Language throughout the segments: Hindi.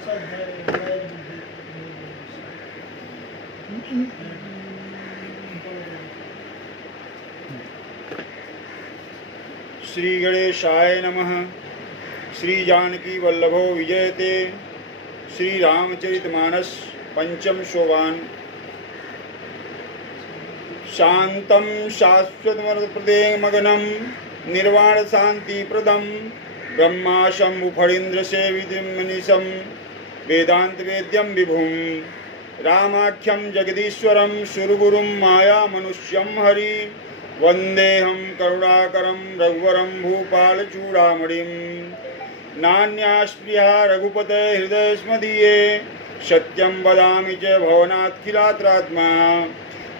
श्री गणेशाय नमः। श्री जानकी वल्लभो विजयते। श्री रामचरितमानस पंचम सोपान। शांतं शाश्वतमर्तप्रदेमगनं निर्वाण शांति प्रदम ब्रह्मा शंभु फणीन्द्र सेवितं मनीषं वेदांत वेद्यं विभुं रामाख्यं जगदीश्वरं सुरगुरुं माया मनुष्यं हरि वंदेहं करुणाकरं रघुवरं भूपालचूडामणिं नान्यास्पृहा रघुपते हृदय स्मदीये सत्यं वदामि च भवनात्खिलात्रात्मा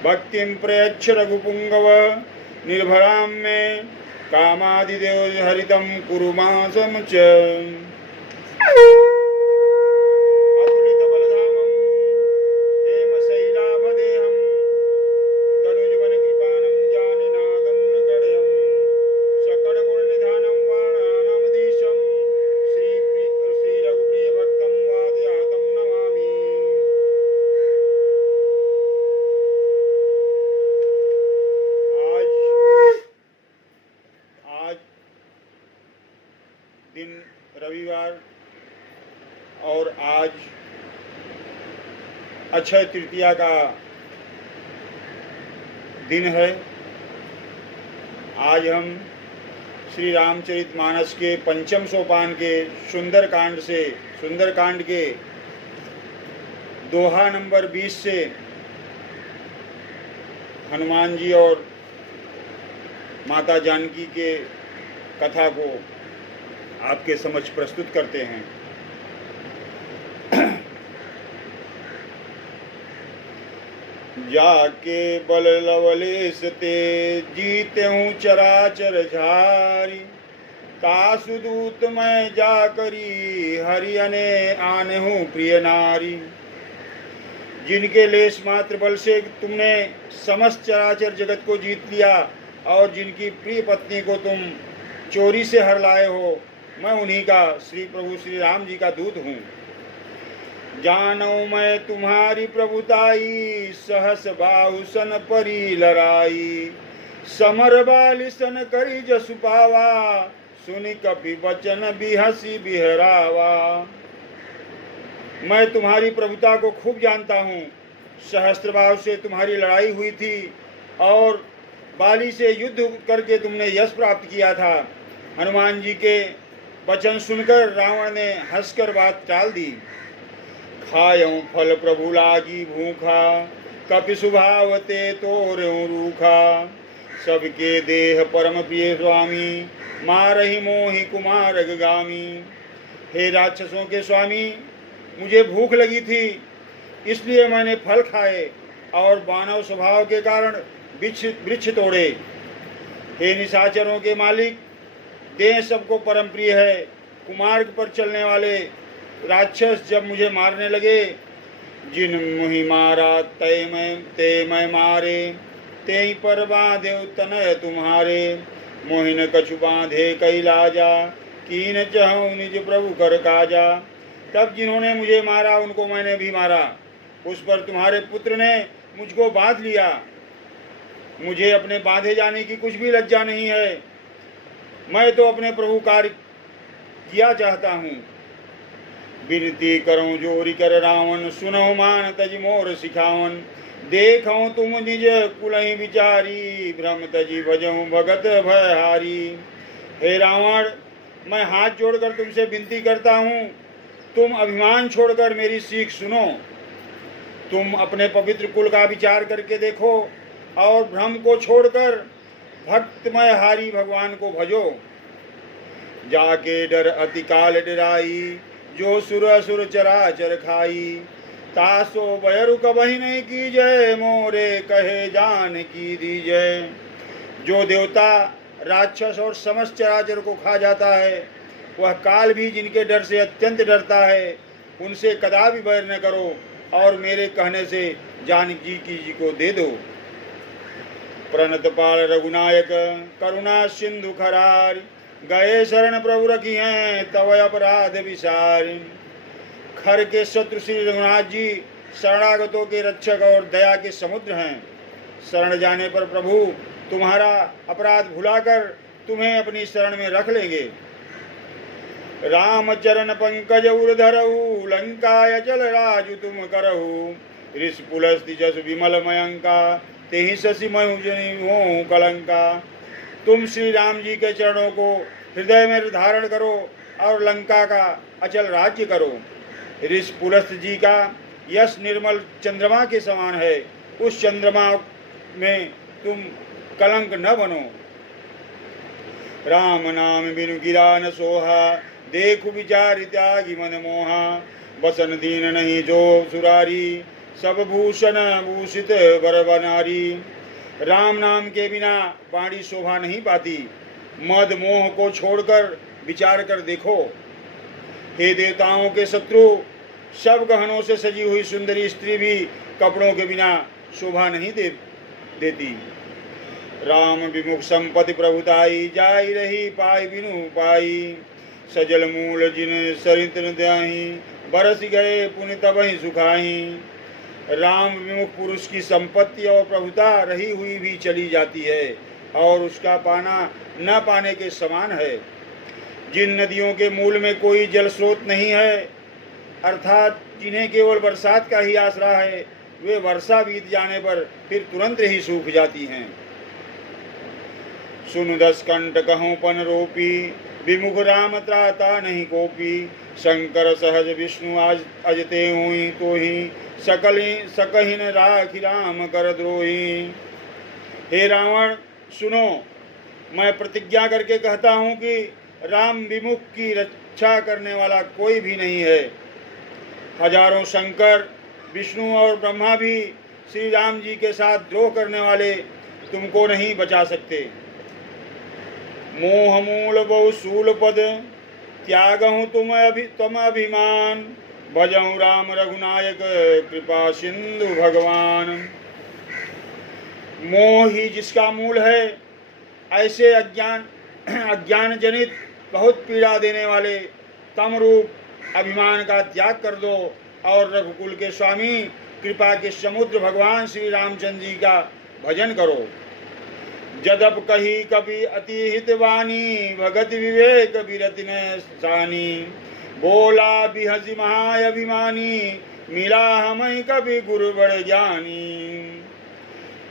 भक्तिं प्रयच्छ रघुपुंगव निर्भरां मे कामादिदेव हरितं कुरु मासं च दिन रविवार और आज अक्षय तृतीया का दिन है। आज हम श्री रामचरितमानस के पंचम सोपान के सुंदरकांड के दोहा नंबर 20 से हनुमान जी और माता जानकी के कथा को आपके समक्ष प्रस्तुत करते हैं। जाके बल लवलेश ते जीते हूँ चराचर झारी तासु दूत मैं जा करी हरियने आने हूँ प्रिय नारी। जिनके लेश मात्र बल से तुमने समस्त चराचर जगत को जीत लिया और जिनकी प्रिय पत्नी को तुम चोरी से हर लाए हो, मैं उन्हीं का श्री प्रभु श्री राम जी का दूत हूँ। जानौ मैं तुम्हारी प्रभुताई सहस बाहु सन परी लड़ाई समर बाली सन करी जसु पावा सुनि कपि वचन बिहसी बिहरावा। मैं तुम्हारी प्रभुता को खूब जानता हूँ। सहस्त्रबाहु से तुम्हारी लड़ाई हुई थी और बाली से युद्ध करके तुमने यश प्राप्त किया था। हनुमान जी के वचन सुनकर रावण ने हंसकर बात टाल दी। खायऊं फल प्रभु लागी भूखा कपि सुभावते तोरऊं रूखा सबके देह परम प्रिय स्वामी मारहि मोहि कुमार गामी। हे राक्षसों के स्वामी, मुझे भूख लगी थी इसलिए मैंने फल खाए और मानव स्वभाव के कारण वृक्ष तोड़े। हे निशाचरों के मालिक, देह सबको परम प्रिय है। कुमार्ग पर चलने वाले राक्षस जब मुझे मारने लगे, जिन मुहि मारा ते मैं मारे तेई पर बांधे तनय तुम्हारे मोहिन कछु बांधे कैलाजा कीन चहु निज प्रभु कर काजा। तब जिन्होंने मुझे मारा उनको मैंने भी मारा, उस पर तुम्हारे पुत्र ने मुझको बांध लिया। मुझे अपने बांधे जाने की कुछ भी लज्जा नहीं है। मैं तो अपने प्रभु कार्य किया चाहता हूँ। विनती करूँ जोरी कर रावण सुनहु मान तज मोर सिखावन देखूँ तुम निज कुलहि विचारी भ्रम तजी भजऊँ भगत भयहारी। हे रावण, मैं हाथ जोड़कर तुमसे विनती करता हूँ, तुम अभिमान छोड़कर मेरी सीख सुनो। तुम अपने पवित्र कुल का विचार करके देखो और भ्रम को छोड़कर भक्तमय हारी भगवान को भजो। जाके डर अति काल डराई जो सुर असुर चराचर खाई तासो बयरु कबहि नहीं की जय मोरे कहे जान की दी जय। जो देवता राक्षस और समस्त चराचर को खा जाता है, वह काल भी जिनके डर से अत्यंत डरता है, उनसे कदापि बैर न करो और मेरे कहने से जानकी जी को दे दो। प्रणत पाल रघुनायक करुणा सिंधु खरार गए शरण प्रभु रखी हैं तव अपराध विसार। खर के शत्रु श्री रघुनाथ जी शरणागतों के रक्षक और दया के समुद्र हैं। शरण जाने पर प्रभु तुम्हारा अपराध भुलाकर तुम्हें अपनी शरण में रख लेंगे। राम चरण पंकज उर्धरऊ लंकाय चल राजु तुम करहु ऋष पुलस्ति जस विमल मयंका तेहि शशि मयुजनि हो कलंका। तुम श्री राम जी के चरणों को हृदय में धारण करो और लंका का अचल राज्य करो। ऋष पुलस्त जी का यश निर्मल चंद्रमा के समान है, उस चंद्रमा में तुम कलंक न बनो। राम नाम बिनु गिरा न सोहा देखु विचार त्यागी मन मोहा। बसन दीन नहीं जो सुरारी सब भूषण भूषित बर बनारी। राम नाम के बिना वाणी शोभा नहीं पाती, मद मोह को छोड़कर विचार कर देखो। हे देवताओं के शत्रु, सब गहनों से सजी हुई सुंदरी स्त्री भी कपड़ों के बिना शोभा नहीं देती। राम विमुख संपत्ति प्रभुताई जाई रही पाई बिनु पाई। सजल मूल जिन सरित दयाही बरस गए पुण्य तबहि सुखाही। राम विमुख पुरुष की संपत्ति और प्रभुता रही हुई भी चली जाती है और उसका पाना न पाने के समान है। जिन नदियों के मूल में कोई जल स्रोत नहीं है, अर्थात जिन्हें केवल बरसात का ही आसरा है, वे वर्षा बीत जाने पर फिर तुरंत ही सूख जाती हैं। सुन दस कंठ कहूँ पन रोपी विमुख राम त्राता नहीं कोपी। शंकर सहज विष्णु आज अजते हुई तो ही सकहिन राखी राम कर द्रोही। हे रावण सुनो, मैं प्रतिज्ञा करके कहता हूँ कि राम विमुख की रक्षा करने वाला कोई भी नहीं है। हजारों शंकर विष्णु और ब्रह्मा भी श्री राम जी के साथ द्रोह करने वाले तुमको नहीं बचा सकते। मोह मूल बहु शूल पद त्यागहूँ तुम अभिमान। भजऊँ राम रघुनायक कृपा सिंधु भगवान। मोह ही जिसका मूल है, ऐसे अज्ञान जनित बहुत पीड़ा देने वाले तम रूप अभिमान का त्याग कर दो और रघुकुल के स्वामी कृपा के समुद्र भगवान श्री रामचंद्र जी का भजन करो। जदप कही कभी अति हितवानी भगत विवेक विरति न सानी। बोला बिहसी महाअभिमानी मिला हमें कभी गुरु बड़ ज्ञानी।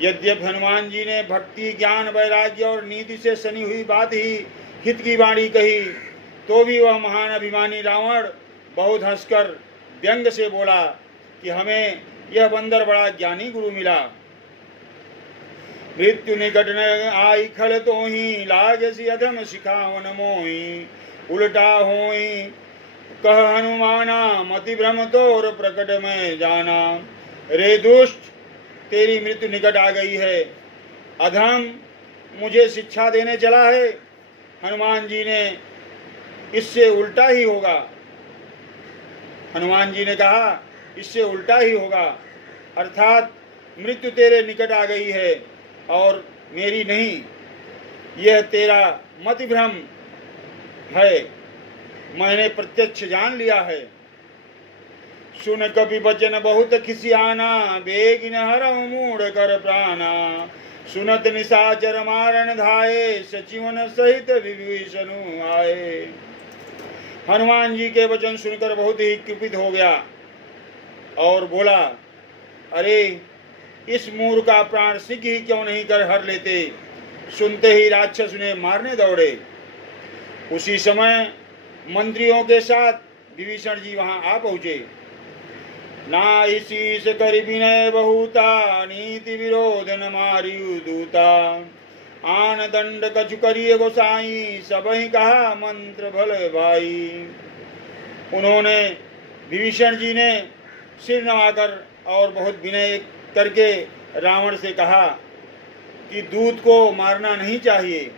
यद्यपि हनुमान जी ने भक्ति ज्ञान वैराग्य और नीति से सनी हुई बात ही हित की वाणी कही, तो भी वह महान अभिमानी रावण बहुत हंसकर व्यंग से बोला कि हमें यह बंदर बड़ा ज्ञानी गुरु मिला। मृत्यु निकट न आई खल तो ही लागसी अधम सिखावन मोही। उल्टा होई कह हनुमाना मति भ्रम तोर प्रकट में जाना। रे दुष्ट, तेरी मृत्यु निकट आ गई है। अधम मुझे शिक्षा देने चला है। हनुमान जी ने इससे उल्टा ही होगा। हनुमान जी ने कहा इससे उल्टा ही होगा, अर्थात मृत्यु तेरे निकट आ गई है और मेरी नहीं। यह तेरा मति भ्रम है, मैंने प्रत्यक्ष जान लिया है। सुन कपि बचन बहुत खिसियाना बेगिन हरऊ मूढ़ कर प्राणा। सुनत निशाचर मारण धाये सचिवन सहित विभीषणु आए। हनुमान जी के वचन सुनकर बहुत ही कुपित हो गया और बोला, अरे इस मूर्ख का प्राण शीघ्र ही क्यों नहीं कर हर लेते। सुनते ही राक्षस उन्हें मारने दौड़े। उसी समय मंत्रियों के साथ विभीषण जी वहां आ पहुंचे। ना इसी से कर विनय बहुता नीति विरोध न मारियु दूता। आन दंड कछु करिए गोसाई सब ही कहा मंत्र भल भाई। उन्होंने विभीषण जी ने सिर नवाकर और बहुत विनय करके रावण से कहा कि दूत को मारना नहीं चाहिए,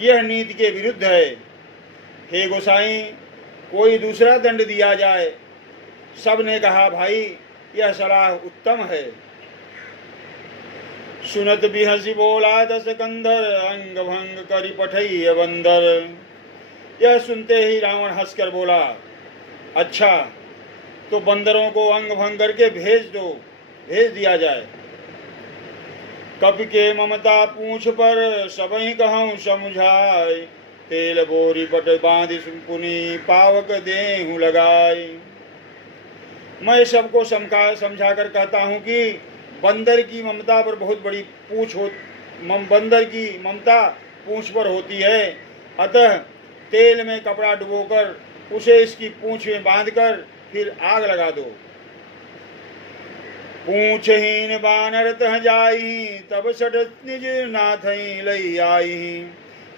यह नीति के विरुद्ध है। हे गोसाई, कोई दूसरा दंड दिया जाए। सब ने कहा, भाई यह सलाह उत्तम है। सुनत बिहसी बोला दस कंधर अंग भंग करी पठैय बंदर। यह सुनते ही रावण हंसकर बोला, अच्छा तो बंदरों को अंग भंग करके भेज दिया जाए। कपि के ममता पूछ पर सबहि कहूँ समझाए, तेल बोरी पट बांधि पुनि पावक देहु लगाई। मैं सबको समझा कर कहता हूँ कि बंदर की ममता पर बहुत बड़ी बंदर की ममता पूंछ पर होती है, अतः तेल में कपड़ा डुबोकर उसे इसकी पूंछ में बांधकर फिर आग लगा दो। पूंछहीन बानर तह जाई, तब सट निज नाथई लई आई।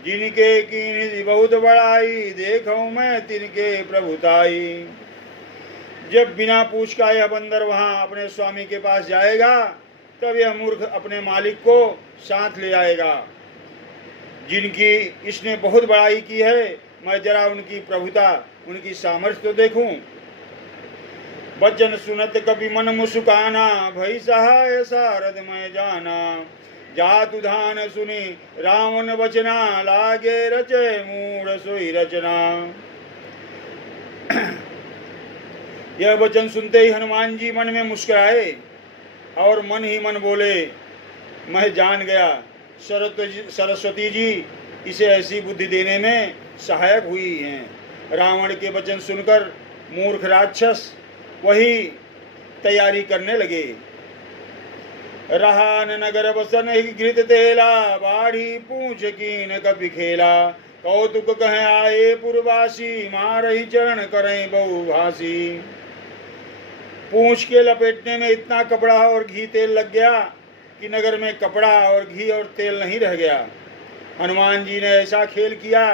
जिनके कीन्हि बहुत बड़ाई, देखो मैं तिनके प्रभुताई। जब बिना पूछ का यह बंदर वहां अपने स्वामी के पास जाएगा, तब यह मूर्ख अपने मालिक को साथ ले आएगा। जिनकी इसने बहुत बड़ाई की है, मैं जरा उनकी प्रभुता, उनकी सामर्थ्य तो देखूं। वचन सुनत कपि मन मुस्काना, भई सहाय सारद मैं जाना। जातु धान सुनी रावण वचना, लागे रचे मूढ़ सोई रचना। यह वचन सुनते ही हनुमान जी मन में मुस्कुराए और मन ही मन बोले, मैं जान गया सरस्वती जी इसे ऐसी बुद्धि देने में सहायक हुई हैं। रावण के वचन सुनकर मूर्ख राक्षस वही तैयारी करने लगे। रहा नगर बसन घृत तेला, बाढ़ी पूछ कीन कपि खेला। कौतुक कह आए पुरवासी, मारहि चरण करें बहुभासी। पूंछ के लपेटने में इतना कपड़ा और घी तेल लग गया कि नगर में कपड़ा और घी और तेल नहीं रह गया। हनुमान जी ने ऐसा खेल किया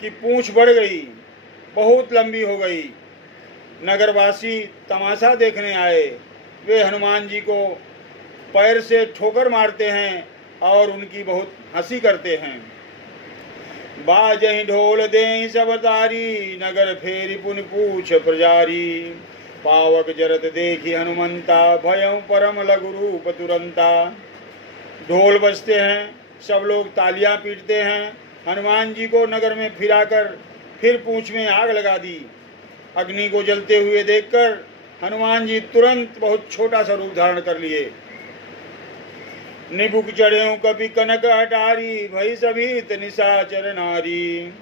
कि पूंछ बढ़ गई, बहुत लंबी हो गई। नगरवासी तमाशा देखने आए। वे हनुमान जी को पैर से ठोकर मारते हैं और उनकी बहुत हंसी करते हैं। बाजहि ढोल देहि सब तारी, नगर फेरी पुनि पूछ प्रजारी। पावक जरत देखी हनुमंता, भयं परम लघु रूप तुरंता। ढोल बजते हैं, सब लोग तालियां पीटते हैं। हनुमान जी को नगर में फिराकर फिर पूंछ में आग लगा दी। अग्नि को जलते हुए देखकर हनुमान जी तुरंत बहुत छोटा सा रूप धारण कर लिए। निबुक चढ़ेऊ कभी कनक अटारी, भई सभी निशाचर नारी।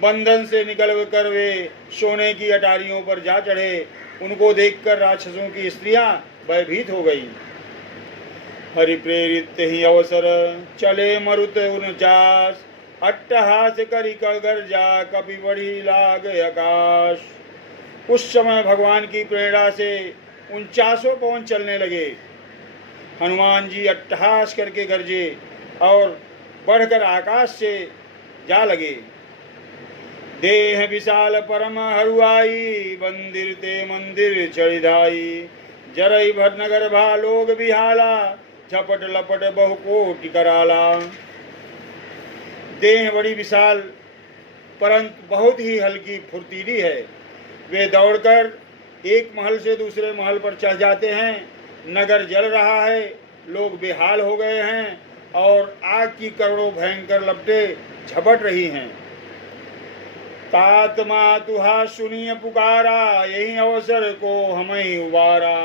बंधन से निकल कर वे सोने की अटारियों पर जा चढ़े। उनको देखकर राक्षसों की स्त्रियां भयभीत हो गई। हरि प्रेरित ही अवसर, चले मरुत 49। अट्टहास करी गर्जा, कपि बढ़ी लाग आकाश। उस समय भगवान की प्रेरणा से 49 पवन चलने लगे। हनुमान जी अट्टहास करके गरजे और बढ़कर आकाश से जा लगे। देह विशाल परम हरुआई, मंदिर ते मंदिर चढ़िधाई। जरई भर नगर भालोग बिहाला, झपट लपट बहुकोटि कराला। देह बड़ी विशाल परंतु बहुत ही हल्की फुर्तीली है। वे दौड़कर एक महल से दूसरे महल पर चढ़ जाते हैं। नगर जल रहा है, लोग बेहाल हो गए हैं और आग की करोड़ों भयंकर लपटें झपट रही हैं। तात मातुहा सुनिय पुकारा, यही अवसर को हमें उबारा।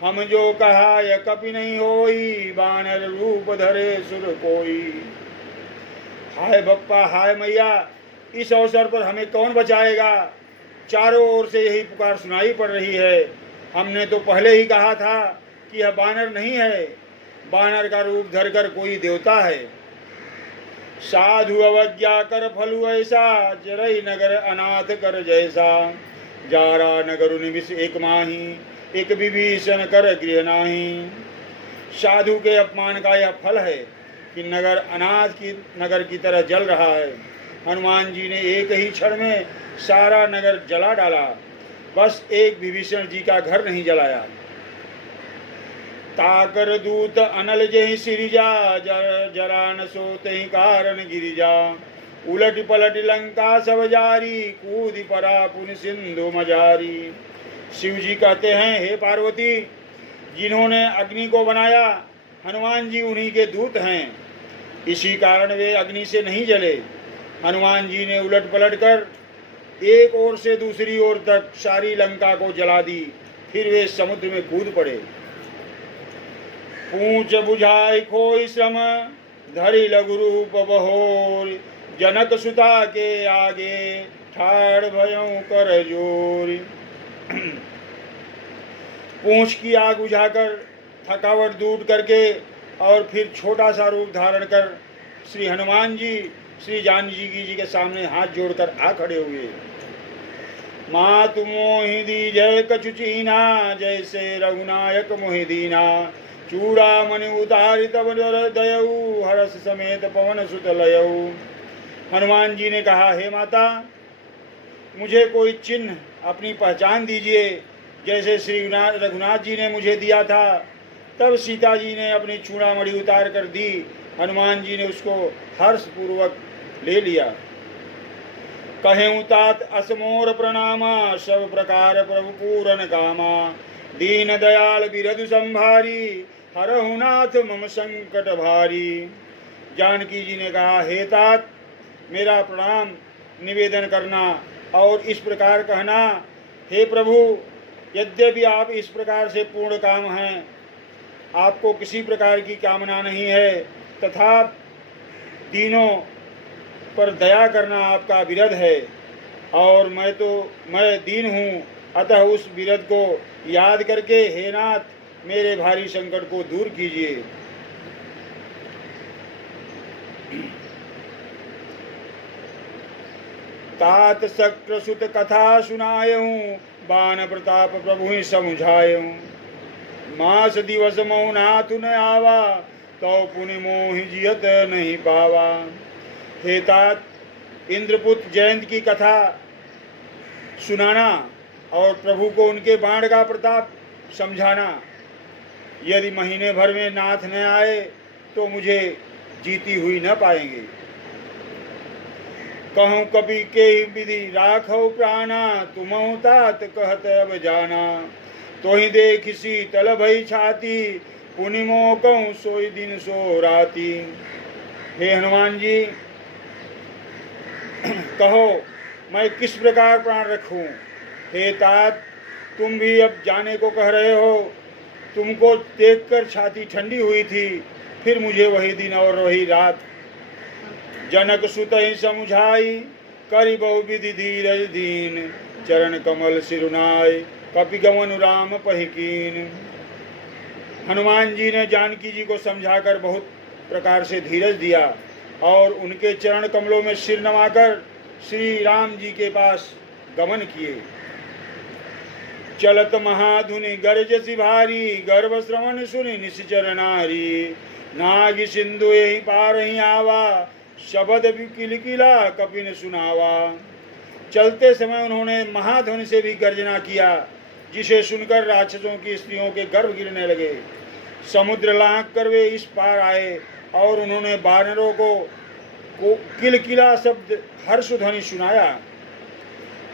हम जो कहा यह कपि नहीं होई, बानर रूप धरे सुर कोई। हाय बप्पा, हाय मैया, इस अवसर पर हमें कौन बचाएगा। चारों ओर से यही पुकार सुनाई पड़ रही है। हमने तो पहले ही कहा था कि यह बानर नहीं है, बानर का रूप धरकर कोई देवता है। साधु अवज्ञा कर फलु ऐसा, जरई नगर अनाथ कर जैसा। जारा नगर निमिष एक माही, एक विभीषण कर गृह नाही। साधु के अपमान का यह फल है कि नगर अनाथ की नगर की तरह जल रहा है। हनुमान जी ने एक ही क्षण में सारा नगर जला डाला, बस एक विभीषण जी का घर नहीं जलाया। ताकर दूत अनल जहि सिरिजा, जरा न सोते कारण गिरिजा। उलट पलट लंका सब जारी, कूद परा पुन सिंधु मजारी। शिव जी कहते हैं, हे पार्वती, जिन्होंने अग्नि को बनाया हनुमान जी उन्हीं के दूत हैं, इसी कारण वे अग्नि से नहीं जले। हनुमान जी ने उलट पलट कर एक ओर से दूसरी ओर तक सारी लंका को जला दी। फिर वे समुद्र में कूद पड़े। पूंछ बुझाई खोई श्रम, धरि लघु रूप बहोर, जनक सुता के आगे ठाड़ भयों कर जोर। पूंछ की आग बुझाकर, थकावट दूर करके और फिर छोटा सा रूप धारण कर श्री हनुमान जी श्री जानकी जी के सामने हाथ जोड़कर आ खड़े हुए। मातु मोहि दी जय कछु चीना, जैसे रघुनायक मोहि दीना, चूड़ामणि उतारि तब दयऊ, हर्ष समेत पवन सुत लयऊ। हनुमान जी ने कहा, हे माता, मुझे कोई चिन्ह, अपनी पहचान दीजिए, जैसे श्री रघुनाथ जी ने मुझे दिया था। तब सीता जी ने अपनी चूड़ामणि उतार कर दी। हनुमान जी ने उसको हर्षपूर्वक ले लिया। कहें तात असमोर प्रणामा, सब प्रकार प्रभु पूरन कामा, दीन दयाल बिरधु संभारी, हरहु नाथ मम संकट भारी। जानकी जी ने कहा, हे तात, मेरा प्रणाम निवेदन करना और इस प्रकार कहना, हे प्रभु, यद्यपि आप इस प्रकार से पूर्ण काम हैं, आपको किसी प्रकार की कामना नहीं है, तथा तीनों पर दया करना आपका विरध है, और मैं दीन हूँ, अतः उस विरध को याद करके हे नाथ, मेरे भारी संकट को दूर कीजिए। तात शक्र सुत कथा सुनायऊँ, बान प्रताप प्रभु ही समुझायऊँ। मास दिवस मऊ नाथ न आवा, तो पुनि मोहि जियत नहीं पावा। हे तात, इंद्रपुत्र जयंत की कथा सुनाना और प्रभु को उनके बाण का प्रताप समझाना। यदि महीने भर में नाथ न आए तो मुझे जीती हुई न पाएंगे। कहूँ कपि के विधि राखौ प्राणा, तुमहु तात कहत अब जाना। तो ही देख शीतल भई छाती, पुनि मोह कहूँ सोई दिन सो राती। हे हनुमान जी, कहो मैं किस प्रकार प्राण रखूं। हे तात, तुम भी अब जाने को कह रहे हो। तुमको देखकर छाती ठंडी हुई थी, फिर मुझे वही दिन और वही रात। जनक सुत ही समुझाई, करि बहु विधि धीरज दीन, चरण कमल सिरुनाय, कपि गमन राम पहिकीन। हनुमान जी ने जानकी जी को समझाकर बहुत प्रकार से धीरज दिया और उनके चरण कमलों में सिर नवाकर श्री राम जी के पास गमन किए। चलत महाधुनि गर्जसि भारी, गर्भ श्रवण सुनि निश्चर नारी। नाग सिंधु यही पार ही आवा, शबद किलकिला कपिन सुनावा। चलते समय उन्होंने महाध्वनि से भी गर्जना किया, जिसे सुनकर राक्षसों की स्त्रियों के गर्भ गिरने लगे। समुद्र लांघ कर वे इस पार आए और उन्होंने वानरों को किलकिला शब्द हर्ष ध्वनि सुनाया।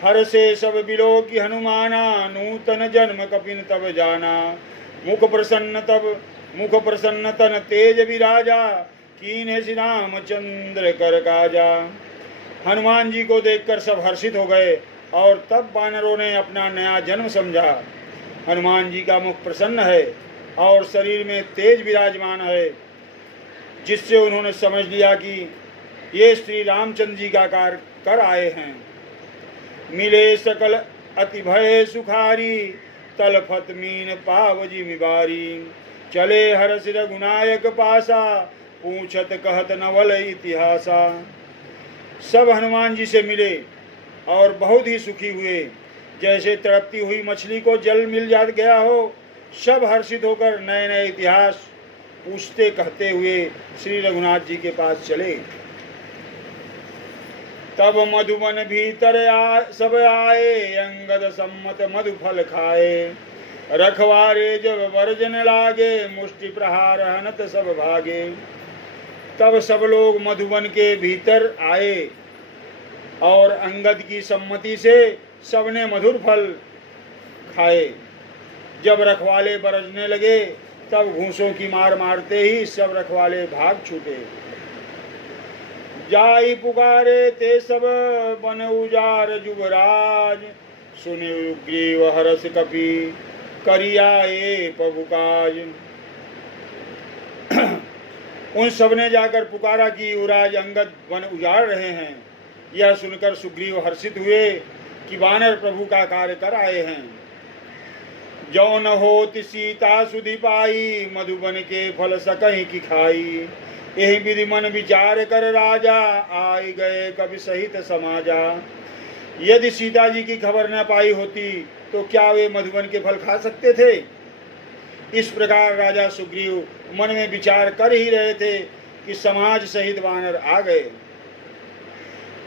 हर से सब बिलो की हनुमाना, नूतन जन्म कपिन तब जाना। मुख प्रसन्न तन तेज विराजा, कीन्हे श्री रामचंद्र कर काजा। हनुमान जी को देखकर सब हर्षित हो गए और तब वानरों ने अपना नया जन्म समझा। हनुमान जी का मुख प्रसन्न है और शरीर में तेज विराजमान है, जिससे उन्होंने समझ लिया कि ये श्री रामचंद्र जी का कार्य कर आए हैं। मिले सकल अति भय सुखारी, तलफत मीन पावजी मिबारी। चले हरष रघुनायक पासा, पूछत कहत नवल इतिहासा। सब हनुमान जी से मिले और बहुत ही सुखी हुए, जैसे तड़पती हुई मछली को जल मिल जा गया हो। सब हर्षित होकर नए नए इतिहास पूछते कहते हुए श्री रघुनाथ जी के पास चले। तब मधुवन भीतर सब आए, अंगद सम्मत मधु फल खाए। रखवारे जब वर्जन लागे, मुष्टि प्रहार हनत सब भागे। तब सब लोग मधुवन के भीतर आए और अंगद की सम्मति से सबने मधुर फल खाए। जब रखवाले बरसने लगे, तब घूंसों की मार मारते ही सब रखवाले भाग छूटे। जाई पुकारे ते सब बन उजार जुबराज, सुनि सुग्रीव हरस कपि करिया ए प्रभु काज। उन सब ने जाकर पुकारा कि युवराज अंगद वन उजाड़ रहे हैं। यह सुनकर सुग्रीव हर्षित हुए कि वानर प्रभु का कार्य कर आए हैं। जो न होत सीता सुधि पाई, मधुबन के फल सकहीं की खाई। यही विधि मन विचार कर राजा, आई गए कवि सहित समाजा। यदि सीता जी की खबर न पाई होती तो क्या वे मधुबन के फल खा सकते थे। इस प्रकार राजा सुग्रीव मन में विचार कर ही रहे थे कि समाज सहित वानर आ गए।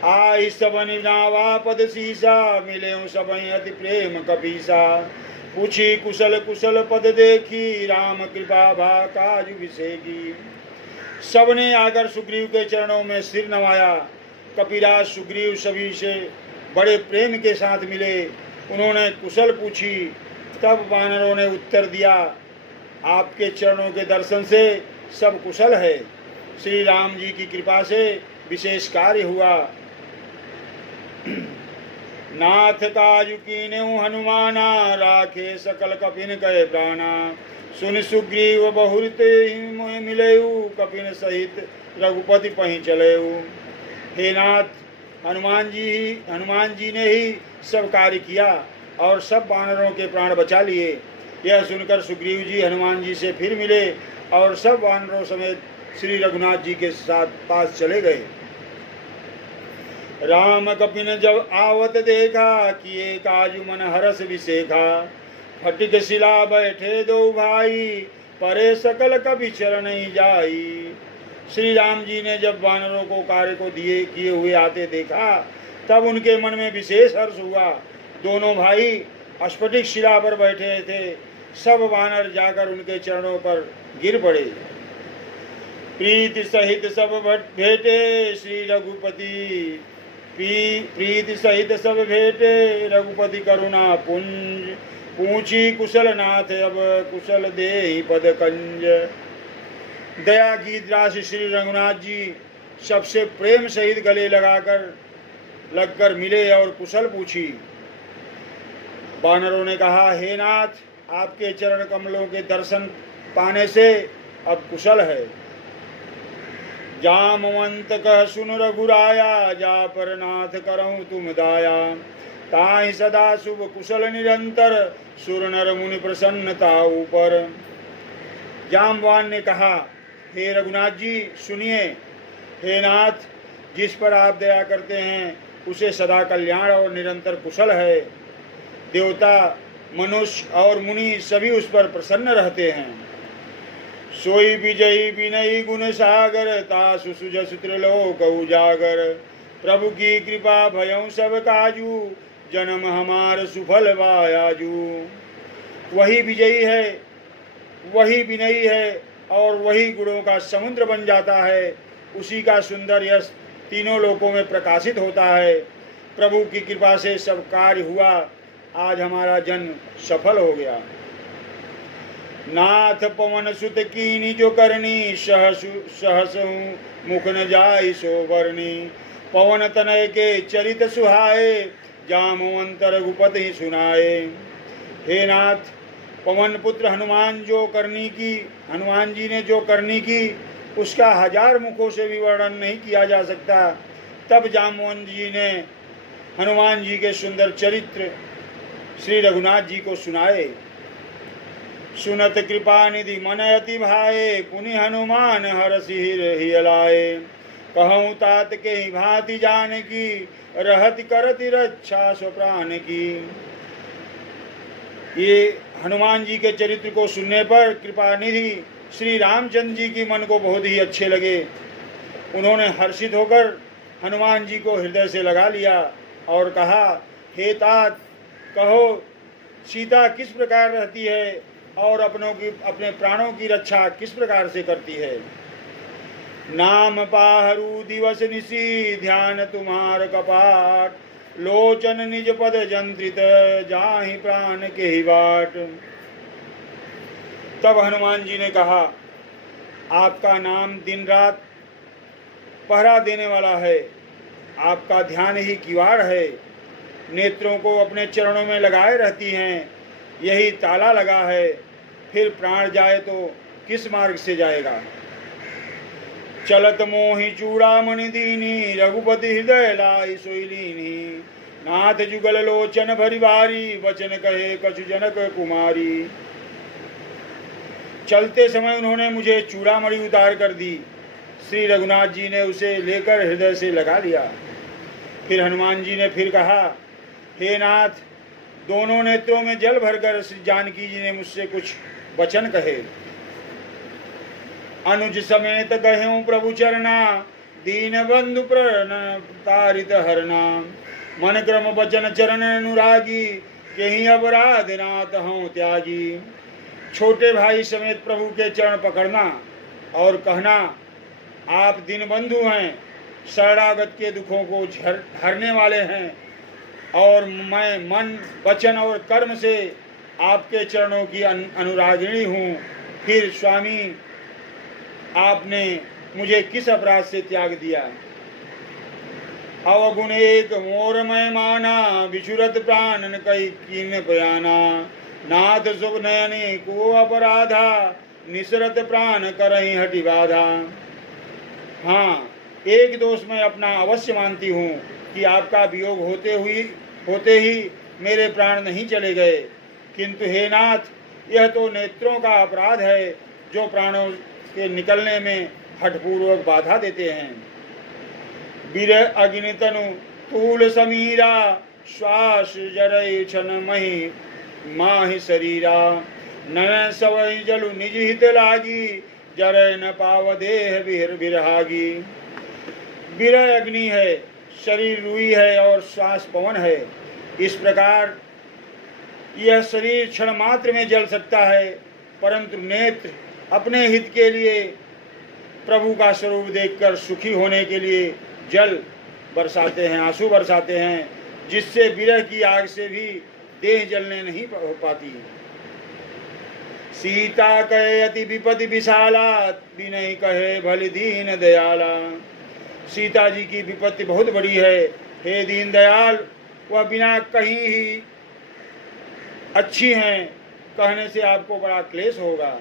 आई सबन नावा पद सीसा, मिले सब अति प्रेम कपीसा। पूछी कुशल कुशल पद देखी, राम कृपा भा काज विषेगी। सबने आकर सुग्रीव के चरणों में सिर नवाया। कपिराज सुग्रीव सभी से बड़े प्रेम के साथ मिले। उन्होंने कुशल पूछी। तब वानरों ने उत्तर दिया, आपके चरणों के दर्शन से सब कुशल है। श्री राम जी की कृपा से विशेष कार्य हुआ। नाथ काजु कीन्हु हनुमाना, राखे सकल कपिन कहे प्राणा। सुन सुग्रीव बहुरित मिलेऊ, कपिन सहित रघुपति पहीं चलेऊ। हे नाथ, हनुमान जी ने ही सब कार्य किया और सब वानरों के प्राण बचा लिए। यह सुनकर सुग्रीव जी हनुमान जी से फिर मिले और सब वानरों समेत श्री रघुनाथ जी के साथ पास चले गए। राम कपिन जब आवत देखा, किए काजु मन हरस विसेखा। फटिक शिला बैठे दो भाई, परे सकल कपि चरण ही जाई। श्री राम जी ने जब वानरों को कार्य को दिए किए हुए आते देखा, तब उनके मन में विशेष हर्ष हुआ। दोनों भाई स्फटिक शिला पर बैठे थे। सब वानर जाकर उनके चरणों पर गिर पड़े। प्रीति सहित सब भेटे श्री रघुपति, प्रीति सहित सब भेटे रघुपति करुणा पुंज। पूछी कुशल नाथ अब कुशल देहि पद कंज। दया की द्रास श्री रघुनाथ जी सबसे प्रेम सहित गले लगकर मिले और कुशल पूछी। वानरों ने कहा, हे नाथ, आपके चरण कमलों के दर्शन पाने से अब कुशल है। जामवंत कह सुन रघुराया, जा पर नाथ करऊं तुम दाया। ताहि सदा शुभ कुशल निरंतर, सुर नर मुनि प्रसन्नता ऊपर। जामवान ने कहा, हे रघुनाथ जी सुनिए। हे नाथ, जिस पर आप दया करते हैं उसे सदा कल्याण और निरंतर कुशल है। देवता, मनुष्य और मुनि सभी उस पर प्रसन्न रहते हैं। सोई विजयी विनयी गुण सागर, तासु सुजसु त्रिलोक उजागर। प्रभु की कृपा भयं सब काजू, जन्म हमार सुफल वायाजू। वही विजयी है, वही विनयी है और वही गुणों का समुद्र बन जाता है। उसी का सुंदर यश तीनों लोकों में प्रकाशित होता है। प्रभु की कृपा से सब कार्य हुआ। आज हमारा जन्म सफल हो गया। नाथ पवन सुत कीनी जो करनी, सहस मुख न जाय सो बरनी। पवन तनय के चरित सुहाए, जामवंत रघुपति ही सुनाए। हे नाथ, पवन पुत्र हनुमान जी ने जो करनी की उसका 1000 मुखों से भी वर्णन नहीं किया जा सकता। तब जामवंत जी ने हनुमान जी के सुंदर चरित्र श्री रघुनाथ जी को सुनाए। सुनत कृपा निधि मन अति भाए, पुनि हनुमान हरषि हिय लाए। कहूँ तात के ही भांति जान की, रहति करति रक्षा स्वप्राण की। ये हनुमान जी के चरित्र को सुनने पर कृपा निधि श्री रामचंद्र जी की मन को बहुत ही अच्छे लगे। उन्होंने हर्षित होकर हनुमान जी को हृदय से लगा लिया और कहा, हे तात, कहो सीता किस प्रकार रहती है और अपने प्राणों की रक्षा किस प्रकार से करती है। नाम पाहरू दिवस निशी, ध्यान तुम्हार कपाट। लोचन निज पद जंत्रित, जाहि प्राण के ही बाट। तब हनुमान जी ने कहा, आपका नाम दिन रात पहरा देने वाला है, आपका ध्यान ही किवाड़ है। नेत्रों को अपने चरणों में लगाए रहती हैं, यही ताला लगा है। फिर प्राण जाए तो किस मार्ग से जाएगा। चलत मोहि चूड़ामणि दीनी, रघुपति हृदय लाई सोईलीनी। नाथ जुगल लोचन भरी भारी, वचन कहे कछु जनक कुमारी। चलते समय उन्होंने मुझे चूड़ामणि उतार कर दी। श्री रघुनाथ जी ने उसे लेकर हृदय से लगा लिया। फिर हनुमान जी ने फिर कहा, हे नाथ, दोनों नेत्रों में जल भरकर श्री जानकी जी ने मुझसे कुछ वचन कहे। अनुज समेत कहूँ प्रभु चरना, दीन बंधु तारित हरना। मन क्रम वचन चरण अनुरागी, कहीं अपराध नाथ हूँ त्यागी। छोटे भाई समेत प्रभु के चरण पकड़ना और कहना, आप दीन बंधु हैं, शरणागत के दुखों को हरने वाले हैं, और मैं मन वचन और कर्म से आपके चरणों की अनुरागिणी हूँ। फिर स्वामी, आपने मुझे किस अपराध से त्याग दिया। अवगुण एक मोर मैं माना, बिछुरत प्राणन कई कीन बयाना। नाथ शुभ नयनी को अपराधा, निसरत प्राण करही हटि बाधा। हाँ, एक दोष मैं अपना अवश्य मानती हूँ कि आपका वियोग होते ही मेरे प्राण नहीं चले गए, किंतु हे नाथ, यह तो नेत्रों का अपराध है जो प्राणों के निकलने में हठपूर्वक बाधा देते हैं। वीर अग्नि तनु तूल समीरा, श्वास जरय छन मही माहि शरीरा। नयन सवै जलु निज हित लागी, जरय न पाव देह बिरहागी। विरह अग्नि है, शरीर रुई है और श्वास पवन है। इस प्रकार यह शरीर क्षण मात्र में जल सकता है, परंतु नेत्र अपने हित के लिए प्रभु का स्वरूप देखकर सुखी होने के लिए जल बरसाते हैं, आंसू बरसाते हैं, जिससे विरह की आग से भी देह जलने नहीं हो पाती। सीता कहे अति विपति विशाला, बिनय कहे भली दीन दयाला। सीता जी की विपत्ति बहुत बड़ी है, हे दीन दयाल, वह बिना कहीं ही अच्छी हैं, कहने से आपको बड़ा क्लेश होगा।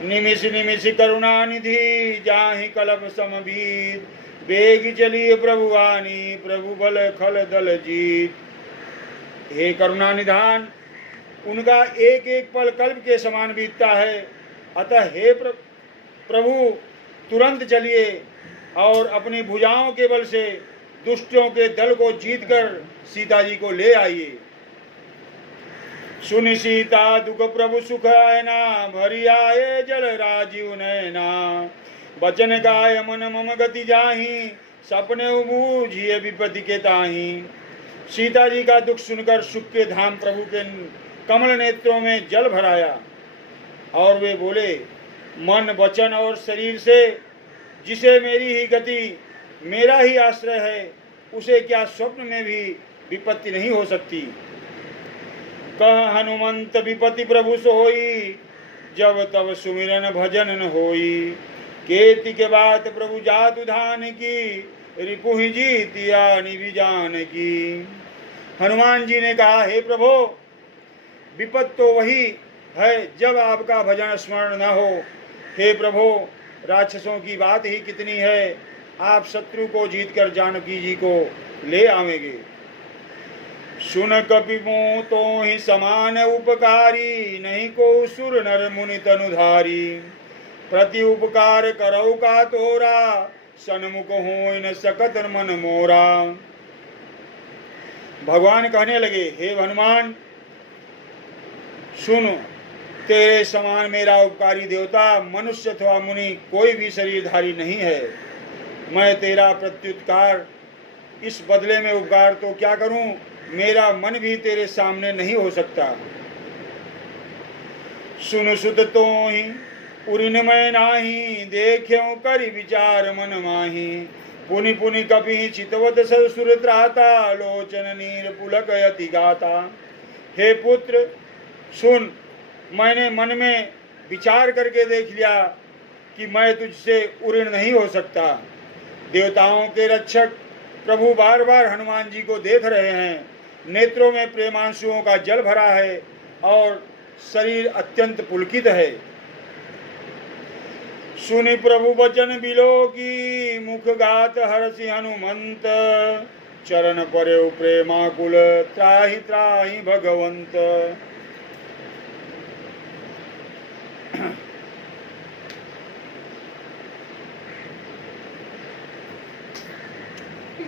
निमिष निमिष करुणा निधि, जाहि कलप समबीत। बेग चलिए प्रभु आनी, प्रभु बल खल दल जीत। हे करुणा निधान, उनका एक एक पल कल्प के समान बीतता है। अतः हे प्रभु, तुरंत चलिए और अपनी भुजाओं के बल से दुष्टों के दल को जीतकर सीता जी को ले आइए। सुनि सीता दुख प्रभु सुख आयना, भरी आए जल राजीव नयना। बचन गाय मन मम गति जाही, सपने बूझिए विपत्ति के ताही। सीता जी का दुख सुनकर सुख के धाम प्रभु के कमल नेत्रों में जल भराया और वे बोले, मन वचन और शरीर से जिसे मेरी ही गति, मेरा ही आश्रय है, उसे क्या स्वप्न में भी विपत्ति नहीं हो सकती। कह हनुमंत विपत्ति प्रभु सोई, जब तब सुमिरन भजन न होई। केति के बात प्रभु जातु धान की, रिपु ही जीतिया निभि जान की। हनुमान जी ने कहा, हे प्रभु, विपत्ति तो वही है जब आपका भजन स्मरण न हो। हे प्रभु, राक्षसों की बात ही कितनी है, आप शत्रु को जीतकर जानकी जी को ले आवेंगे। सुन कपिमो तो ही समान उपकारी, नहीं को सुर नर मुनि तनुधारी। प्रति उपकार करौ का तोरा, सन्मुख हो न सकत मन मोरा। भगवान कहने लगे, हे हनुमान, सुनो, तेरे समान मेरा उपकारी देवता मनुष्य अथवा मुनि कोई भी शरीरधारी नहीं है। मैं तेरा प्रत्युत्कार, इस बदले में उपकार तो क्या करूं, मेरा मन भी तेरे सामने नहीं हो सकता। सुन सुत तो ही उरिन मैं नाही, देख्यों करि विचार मन माही। पुनि पुनि कपि चितवत ससुर त्राता, लोचन नीर पुलक यति गाता। हे पुत्र, सुन, मैंने मन में विचार करके देख लिया कि मैं तुझसे उऋण नहीं हो सकता। देवताओं के रक्षक प्रभु बार बार हनुमान जी को देख रहे हैं। नेत्रों में प्रेमांशुओं का जल भरा है और शरीर अत्यंत पुलकित है। सुनि प्रभु वचन बिलो की मुख गात हर्षि हनुमंत, चरण परे प्रेमाकुल त्राहि त्राहि भगवंत।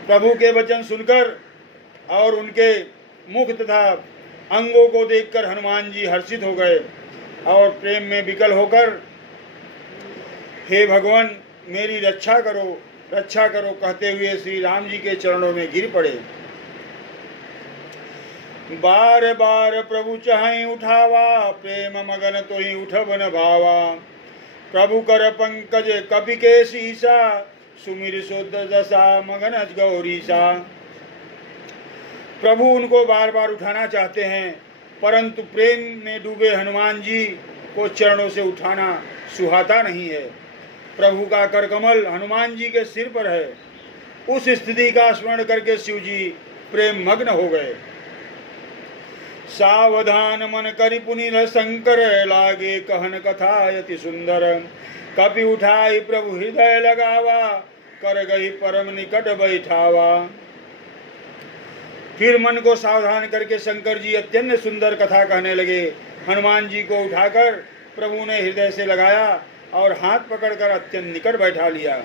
प्रभु के वचन सुनकर और उनके मुख तथा अंगों को देखकर हनुमान जी हर्षित हो गए और प्रेम में विकल होकर हे भगवान मेरी रक्षा करो कहते हुए श्री राम जी के चरणों में गिर पड़े। बार बार प्रभु चाहे उठावा, प्रेम मगन तो ही उठबन भावा। प्रभु कर पंकज कपि के शीसा, सुमिर शुद्ध दशा मगन गौरीसा। प्रभु उनको बार बार उठाना चाहते हैं, परंतु प्रेम में डूबे हनुमान जी को चरणों से उठाना सुहाता नहीं है। प्रभु का करकमल हनुमान जी के सिर पर है। उस स्थिति का स्मरण करके शिव जी प्रेम मग्न हो गए। सावधान मन करि पुनिर शंकर, लागे कहन कथा यति सुंदर। कपि उठाई प्रभु हृदय लगावा, कर गई परम निकट बैठावा। फिर मन को सावधान करके शंकर जी अत्यंत सुंदर कथा कहने लगे। हनुमान जी को उठाकर प्रभु ने हृदय से लगाया और हाथ पकड़कर अत्यंत निकट बैठा लिया।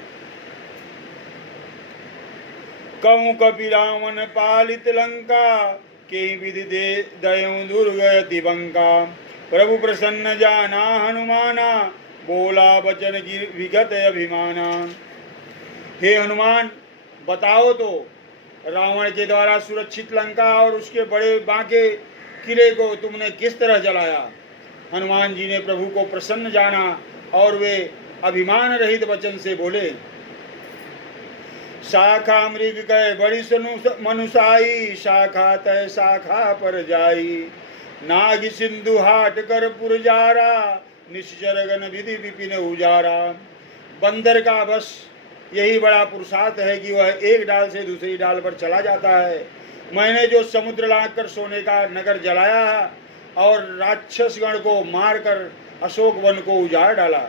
कहूँ कपि रावण पालित लंका, के विधि दे दयऊं दुर्गति बंका। प्रभु प्रसन्न जाना हनुमाना, बोला वचन विगत अभिमाना। हे हनुमान बताओ तो रावण के द्वारा सुरक्षित लंका और उसके बड़े बांके किले को तुमने किस तरह जलाया। हनुमान जी ने प्रभु को प्रसन्न जाना और वे अभिमान रहित वचन से बोले। शाखा मृग कह बड़ी मनुषाई, शाखा तय शाखा पर जाई। नाग सिंधु हाट कर पुरजारा, निश्चर गण विधि विपिन उजारा। बंदर का बस यही बड़ा पुरुषार्थ है कि वह एक डाल से दूसरी डाल पर चला जाता है। मैंने जो समुद्र लाकर सोने का नगर जलाया और राक्षसगण को मारकर अशोक वन को उजाड़ डाला।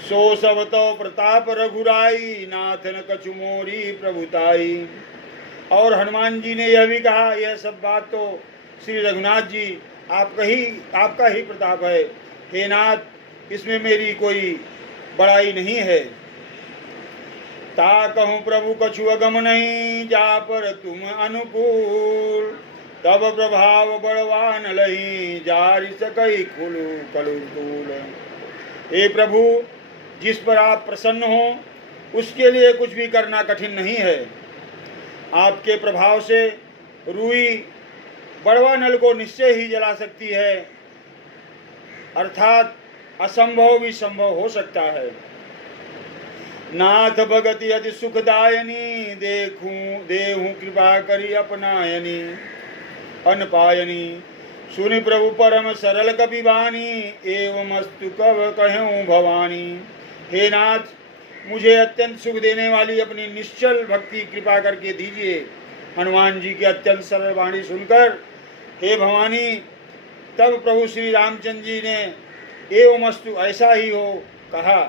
सो सब तो प्रताप रघुराई, नाथन कछु मोरी प्रभुताई। और हनुमान जी ने यह भी कहा, यह सब बात तो श्री रघुनाथ जी आपका ही प्रताप है। हे नाथ, इसमें मेरी कोई बड़ाई नहीं है। ता कहूँ प्रभु कछु अगम नहीं, जा पर तुम अनुकूल। तब प्रभाव बड़वान लही, जारि सकई खुलू कलुतूल। हे प्रभु, जिस पर आप प्रसन्न हो उसके लिए कुछ भी करना कठिन नहीं है। आपके प्रभाव से रुई बड़वा नल को निश्चय ही जला सकती है, अर्थात असंभव भी संभव हो सकता है। नाथ भगति अति सुखदायनी, देहूं कृपा करी अपनायनी अनपायनी। सुनि प्रभु परम सरल कपि बानी, एवं अस्तु कव कहूँ भवानी। हे नाथ, मुझे अत्यंत सुख देने वाली अपनी निश्चल भक्ति कृपा करके दीजिए। हनुमान जी की अत्यंत सरल वाणी सुनकर हे भवानी, तब प्रभु श्री रामचंद्र जी ने एवं अस्तु ऐसा ही हो कहा।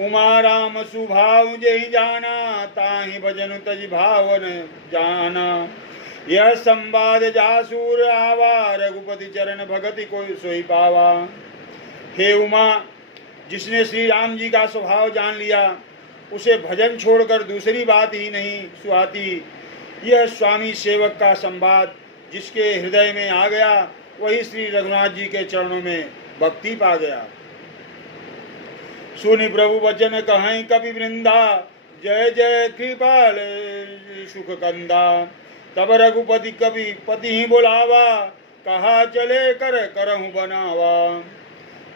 उमा राम सुभाव जहि जाना, ताहि भजन तज भावन जाना। यह संवाद जासूर आवा, रघुपति चरण भगति को सोई पावा। हे उमा, जिसने श्री राम जी का स्वभाव जान लिया उसे भजन छोड़कर दूसरी बात ही नहीं सुहाती। यह स्वामी सेवक का संवाद जिसके हृदय में आ गया वही श्री रघुनाथ जी के चरणों में भक्ति पा गया। सुनि प्रभु वचन कहें कवि वृंदा, जय जय कृपाल सुख कंदा। तब रघुपति कवि पति ही बुलावा, कहा चले कर करहूँ बनावा।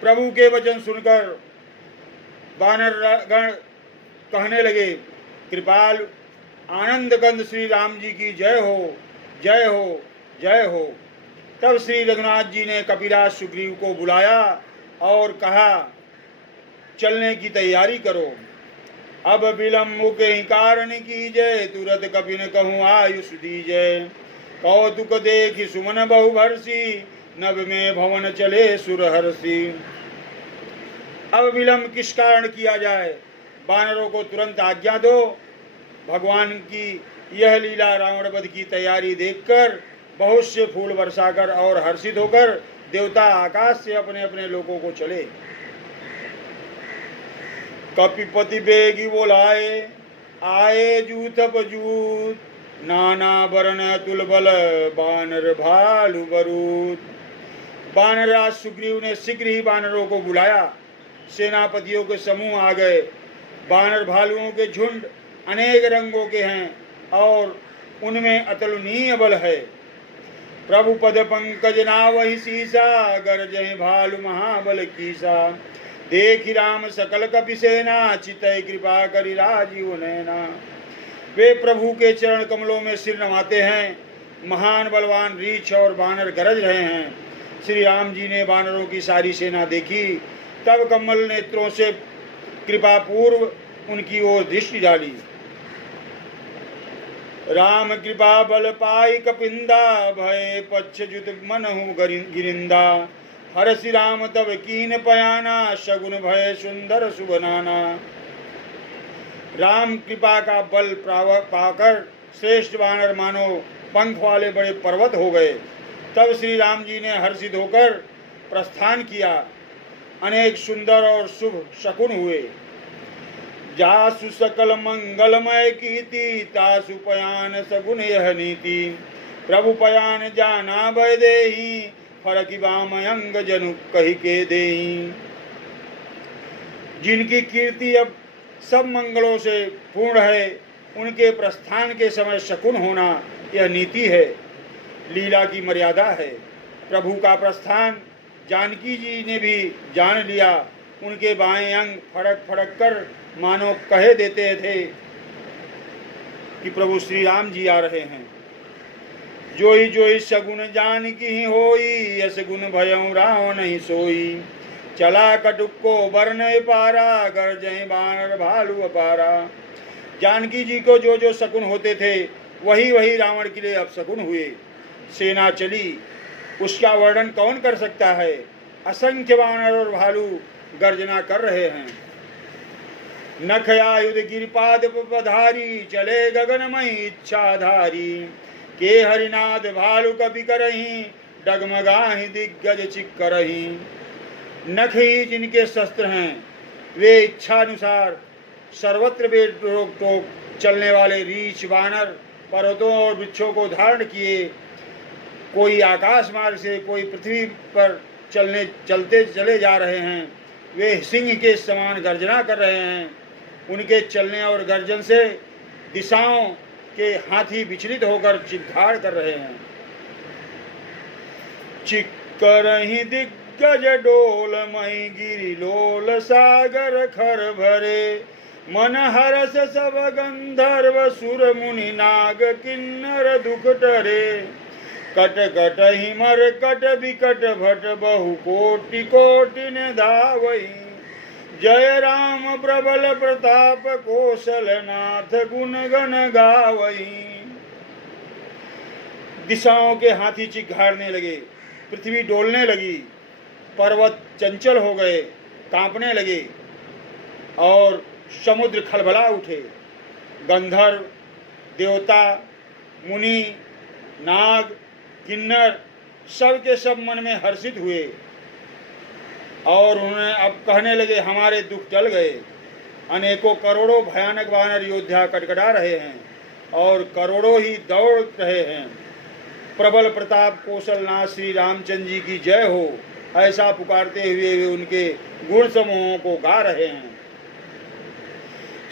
प्रभु के वचन सुनकर वानर गण कहने लगे, कृपाल आनंद कंद श्री राम जी की जय हो, जय हो, जय हो। तब श्री रघुनाथ जी ने कपिराज सुग्रीव को बुलाया और कहा, चलने की तैयारी करो। अब विलम्ब के कारण कीजय, तुरत कपिन कहूँ आयुष दीजय। कौतुक देखि सुमन बहु भरसी, नभ में भवन चले सुरहर्षि। अब विलम्ब किस कारण किया जाए, वानरों को तुरंत आज्ञा दो। भगवान की यह लीला रावण वध की तैयारी देखकर बहुत से फूल बरसाकर और हर्षित होकर देवता आकाश से अपने अपने लोगों को चले। कपिपति बेगी बोलाए, आए जूथ पजूत, नाना वरण तुलबल बानर भालु बरूद। बानरराज सुग्रीव ने शीघ्र ही बानरों को बुलाया। सेनापतियों के समूह आ गए। बानर भालुओं के झुंड अनेक रंगों के हैं और उनमें अतुलनीय बल है। प्रभु पद पंकज नावहि सीसा, गरजहि भालु महाबल कीसा। देखि राम सकल कपिसेना, चितय कृपा करि राजीव नैना। वे प्रभु के चरण कमलों में सिर नवाते हैं। महान बलवान रीछ और बानर गरज रहे हैं। श्री राम जी ने बानरों की सारी सेना देखी, तब कमल नेत्रों से कृपा पूर्व उनकी ओर दृष्टि डाली। राम कृपा बल पाई कपिंदा, भय पक्ष जुत मनहु गिरिंदा। हरसि राम तब कीन पयाना, शगुन भय सुंदर सुबनाना। राम कृपा का बल पाकर श्रेष्ठ वानर मानो पंख वाले बड़े पर्वत हो गए। तब श्री राम जी ने हर्षित होकर प्रस्थान किया। अनेक सुंदर और शुभ शकुन हुए। जासु सकल मंगलमय कीति, तासु पयान सगुन यह नीति। प्रभु पयान जाना भय देहि, फरकि बाम अंग जनु कहि के देहि। जिनकी कीर्ति अब सब मंगलों से पूर्ण है, उनके प्रस्थान के समय शकुन होना यह नीति है, लीला की मर्यादा है। प्रभु का प्रस्थान जानकी जी ने भी जान लिया। उनके बाएं अंग फड़क फड़क कर मानो कहे देते थे कि प्रभु श्री राम जी आ रहे हैं। जोई जोई सगुन जानकी ही होई, यस गुण भयउ रावण नहीं सोई। चला कटुक को बरनय पारा, गरजय बानर भालु अपारा। जानकी जी को जो जो शकुन होते थे वही वही रावण के लिए अपशकुन हुए। सेना चली, उसका वर्णन कौन कर सकता है। असंख्य बानर और भालू गर्जना कर रहे हैं। नख आयुध गिरिपाद पधारी, चले गगनमय इच्छाधारी। के हरिनाद भालु कपि करही, डगमगाहि दिग्गज चिक करही। नख ही जिनके शस्त्र हैं, वे इच्छानुसार सर्वत्र वे रोक टोक चलने वाले रीछ वानर पर्वतों और वृक्षों को धारण किए। कोई आकाश मार्ग से, कोई पृथ्वी पर चलते चले जा रहे हैं। वे सिंह के समान गर्जना कर रहे हैं। उनके चलने और गर्जन से दिशाओं के हाथी विचलित होकर चित्कार कर रहे हैं। चिक्करहि दिग्गज डोल मई, गिरि लोल सागर खर भरे। मन हरस सब गंधर्व सुर मुनि नाग किन्नर दुख टरे। कट कट हिमर कट विकट भट, बहु कोटि कोटि ने धावई। जय राम प्रबल प्रताप, कौशल नाथ गुण गण गावई। दिशाओं के हाथी चिघाड़ने लगे, पृथ्वी डोलने लगी, पर्वत चंचल हो गए, कांपने लगे और समुद्र खलबला उठे। गंधर्व, देवता, मुनि, नाग, किन्नर सब के सब मन में हर्षित हुए और उन्हें अब कहने लगे, हमारे दुख टल गए। अनेकों करोड़ों भयानक वानर योद्धा कटकटा रहे हैं और करोड़ों ही दौड़ रहे हैं। प्रबल प्रताप कौशलनाथ श्री रामचंद्र जी की जय हो, ऐसा पुकारते हुए वे उनके गुण समूहों को गा रहे हैं।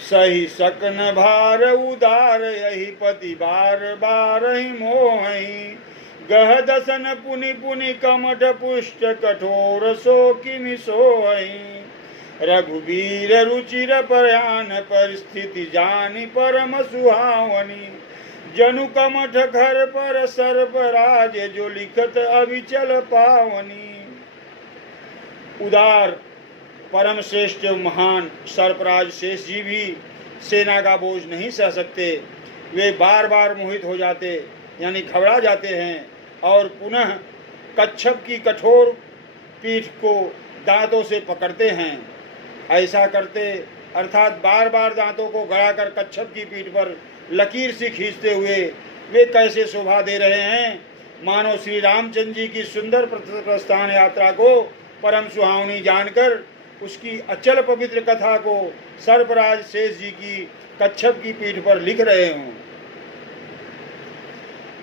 सही सकन भार उदार, यही पति बार बार ही मोहि। गह दसन पुनि पुनि कमठ पुष्ट, कठोर सो किमि सोहि। रघुवीर रुचिर प्रयान, परिस्थिति जानि परम सुहावनी। जनु कमठ घर पर सर्पराज, जो लिखत अविचल पावनी। उदार परम श्रेष्ठ महान सर्पराज शेष जी भी सेना का बोझ नहीं सह सकते। वे बार बार मोहित हो जाते यानी घबरा जाते हैं और पुनः कच्छप की कठोर पीठ को दांतों से पकड़ते हैं। ऐसा करते अर्थात बार बार दांतों को गड़ाकर कच्छप की पीठ पर लकीर से खींचते हुए वे कैसे शोभा दे रहे हैं, मानो श्री रामचंद्र जी की सुंदर प्रस्थान यात्रा को परम सुहावनी जानकर उसकी अचल पवित्र कथा को सर्पराज शेष जी की कच्छप की पीठ पर लिख रहे हों।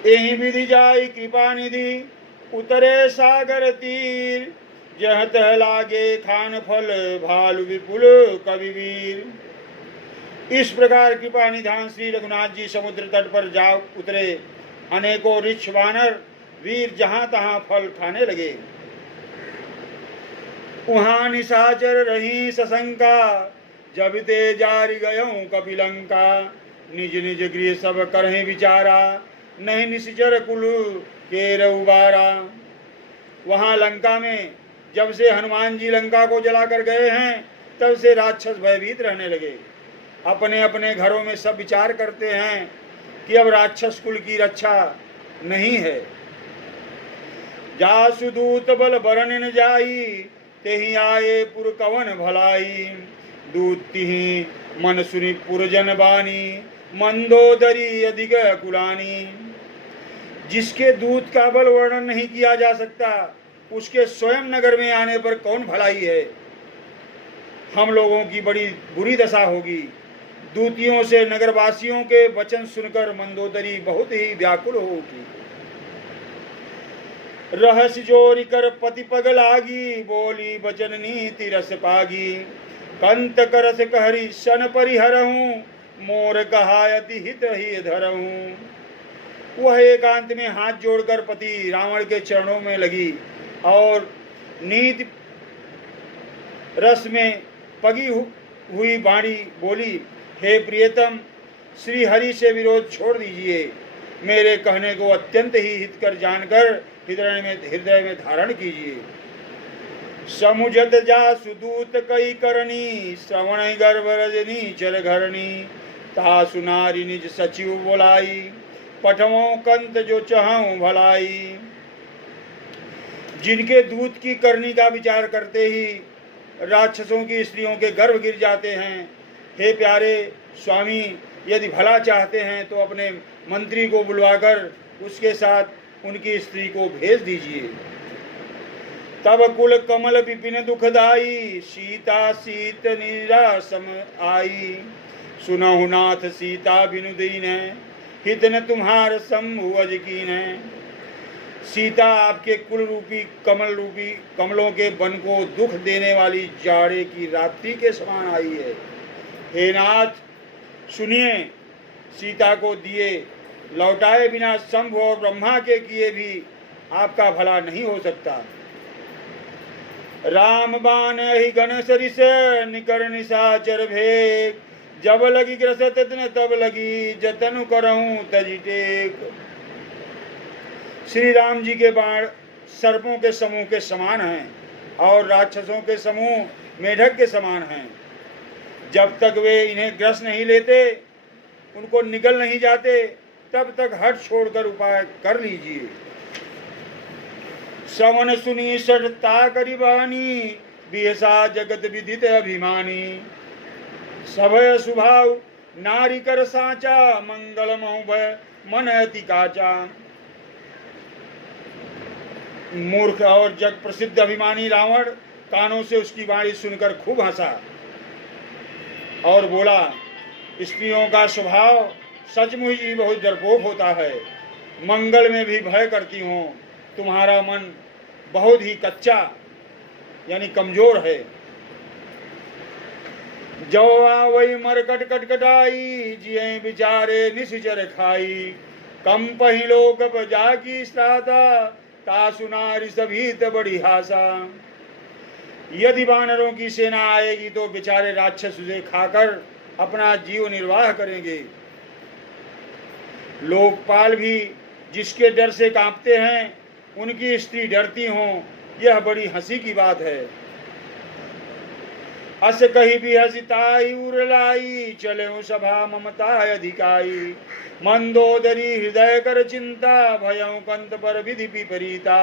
एहि विधि जाई कृपा निधि उतरे सागर तीर, जह तह लागे खान फल भालु विपुल कविवीर। इस प्रकार कृपा निधान श्री रघुनाथ जी समुद्र तट पर जा उतरे। अनेकों ऋक्ष वानर वीर जहां तहां फल खाने लगे। वहां निशाचर रही सशंका, जब ते जारी गयों कपिलंका। निज निज गृह सब करहि विचारा, नहीं निश्चर कुल के रउबारा। वहां लंका में जब से हनुमान जी लंका को जलाकर गए हैं तब से राक्षस भयभीत रहने लगे। अपने अपने घरों में सब विचार करते हैं कि अब राक्षस कुल की रक्षा नहीं है। जासु दूत बल बरन न जाई, तेहि आए पुर कवन भलाई। दूत तिहि मन सुनि पुरजन बानी, मंदोदरी अधिक कुलानी। जिसके दूत का बल वर्णन नहीं किया जा सकता, उसके स्वयं नगर में आने पर कौन भलाई है। हम लोगों की बड़ी बुरी दशा होगी। दूतियों से नगरवासियों के वचन सुनकर मंदोदरी बहुत ही व्याकुल हो उठी। रहस्य जोरी कर पति पग लागी, बोली वचन नीति रस पागी। कंत करस कहरी सन परिहरहूँ, मोर कहायति हित ही धरहूँ। वह एकांत में हाथ जोड़कर पति रावण के चरणों में लगी और नीति रस में पगी हुई बाणी बोली, हे प्रियतम, श्री हरि से विरोध छोड़ दीजिए। मेरे कहने को अत्यंत ही हितकर जानकर हृदय में धारण कीजिए। समुझत जा सुदूत कई करनी, श्रवण गर्भ रजनी चर घरनी। तासु नारी निज सचिव बोलाई, पठवों कंत जो चाहूं भलाई। जिनके दूत की करनी का विचार करते ही राक्षसों की स्त्रियों के गर्भ गिर जाते हैं। हे प्यारे स्वामी, यदि भला चाहते हैं तो अपने मंत्री को बुलवाकर उसके साथ उनकी स्त्री को भेज दीजिए। तब कुल कमल विपिन दुखदाई, सीता सीत निरासम आई। सुनहु नाथ सीता बिनु दीन, हित न तुम्हार शंभु अज कीन। सीता आपके कुल रूपी कमलों के वन को दुख देने वाली जाड़े की रात्रि के समान आई है। हे नाथ सुनिए, सीता को दिए लौटाए बिना शंभु और ब्रह्मा के किए भी आपका भला नहीं हो सकता। राम बाण ही गण सरिस, निकर निशाचर भेक। जब लगी ग्रसत तब लगी, जतनु करहूं तजी टेक। श्री राम जी के बाण सर्पों के समूह के समान हैं और राक्षसों के समूह मेढक के समान हैं। जब तक वे इन्हें ग्रस नहीं लेते, उनको निगल नहीं जाते, तब तक हट छोड़कर उपाय कर लीजिए। श्रवण सुनी सठता करिबानी, बिहसा जगत विदित अभिमानी। सभय सुभाव नारी कर साचा, मंगल भय मन अति काचा। मूर्ख और जग प्रसिद्ध अभिमानी रावण कानों से उसकी वाणी सुनकर खूब हंसा और बोला, स्त्रियों का स्वभाव सचमुच ही बहुत डरपोक होता है। मंगल में भी भय करती हूँ। तुम्हारा मन बहुत ही कच्चा यानी कमजोर है। जो आवई मरकट कटकटाई, जिये बिचारे निश्चर खाई। कम पहिलो कप जाकी श्राता, तासु नारी सभीत बड़ी हासा। यदि वानरों की सेना आएगी तो बेचारे राक्षस उसे खाकर अपना जीव निर्वाह करेंगे। लोकपाल भी जिसके डर से कांपते हैं, उनकी स्त्री डरती हों, यह बड़ी हंसी की बात है। अस कही भी हसिताई उरलाई, चले सभा ममता अधिकाई। मंदोदरी हृदय कर चिंता, भयं कंत पर विधि विपरीता।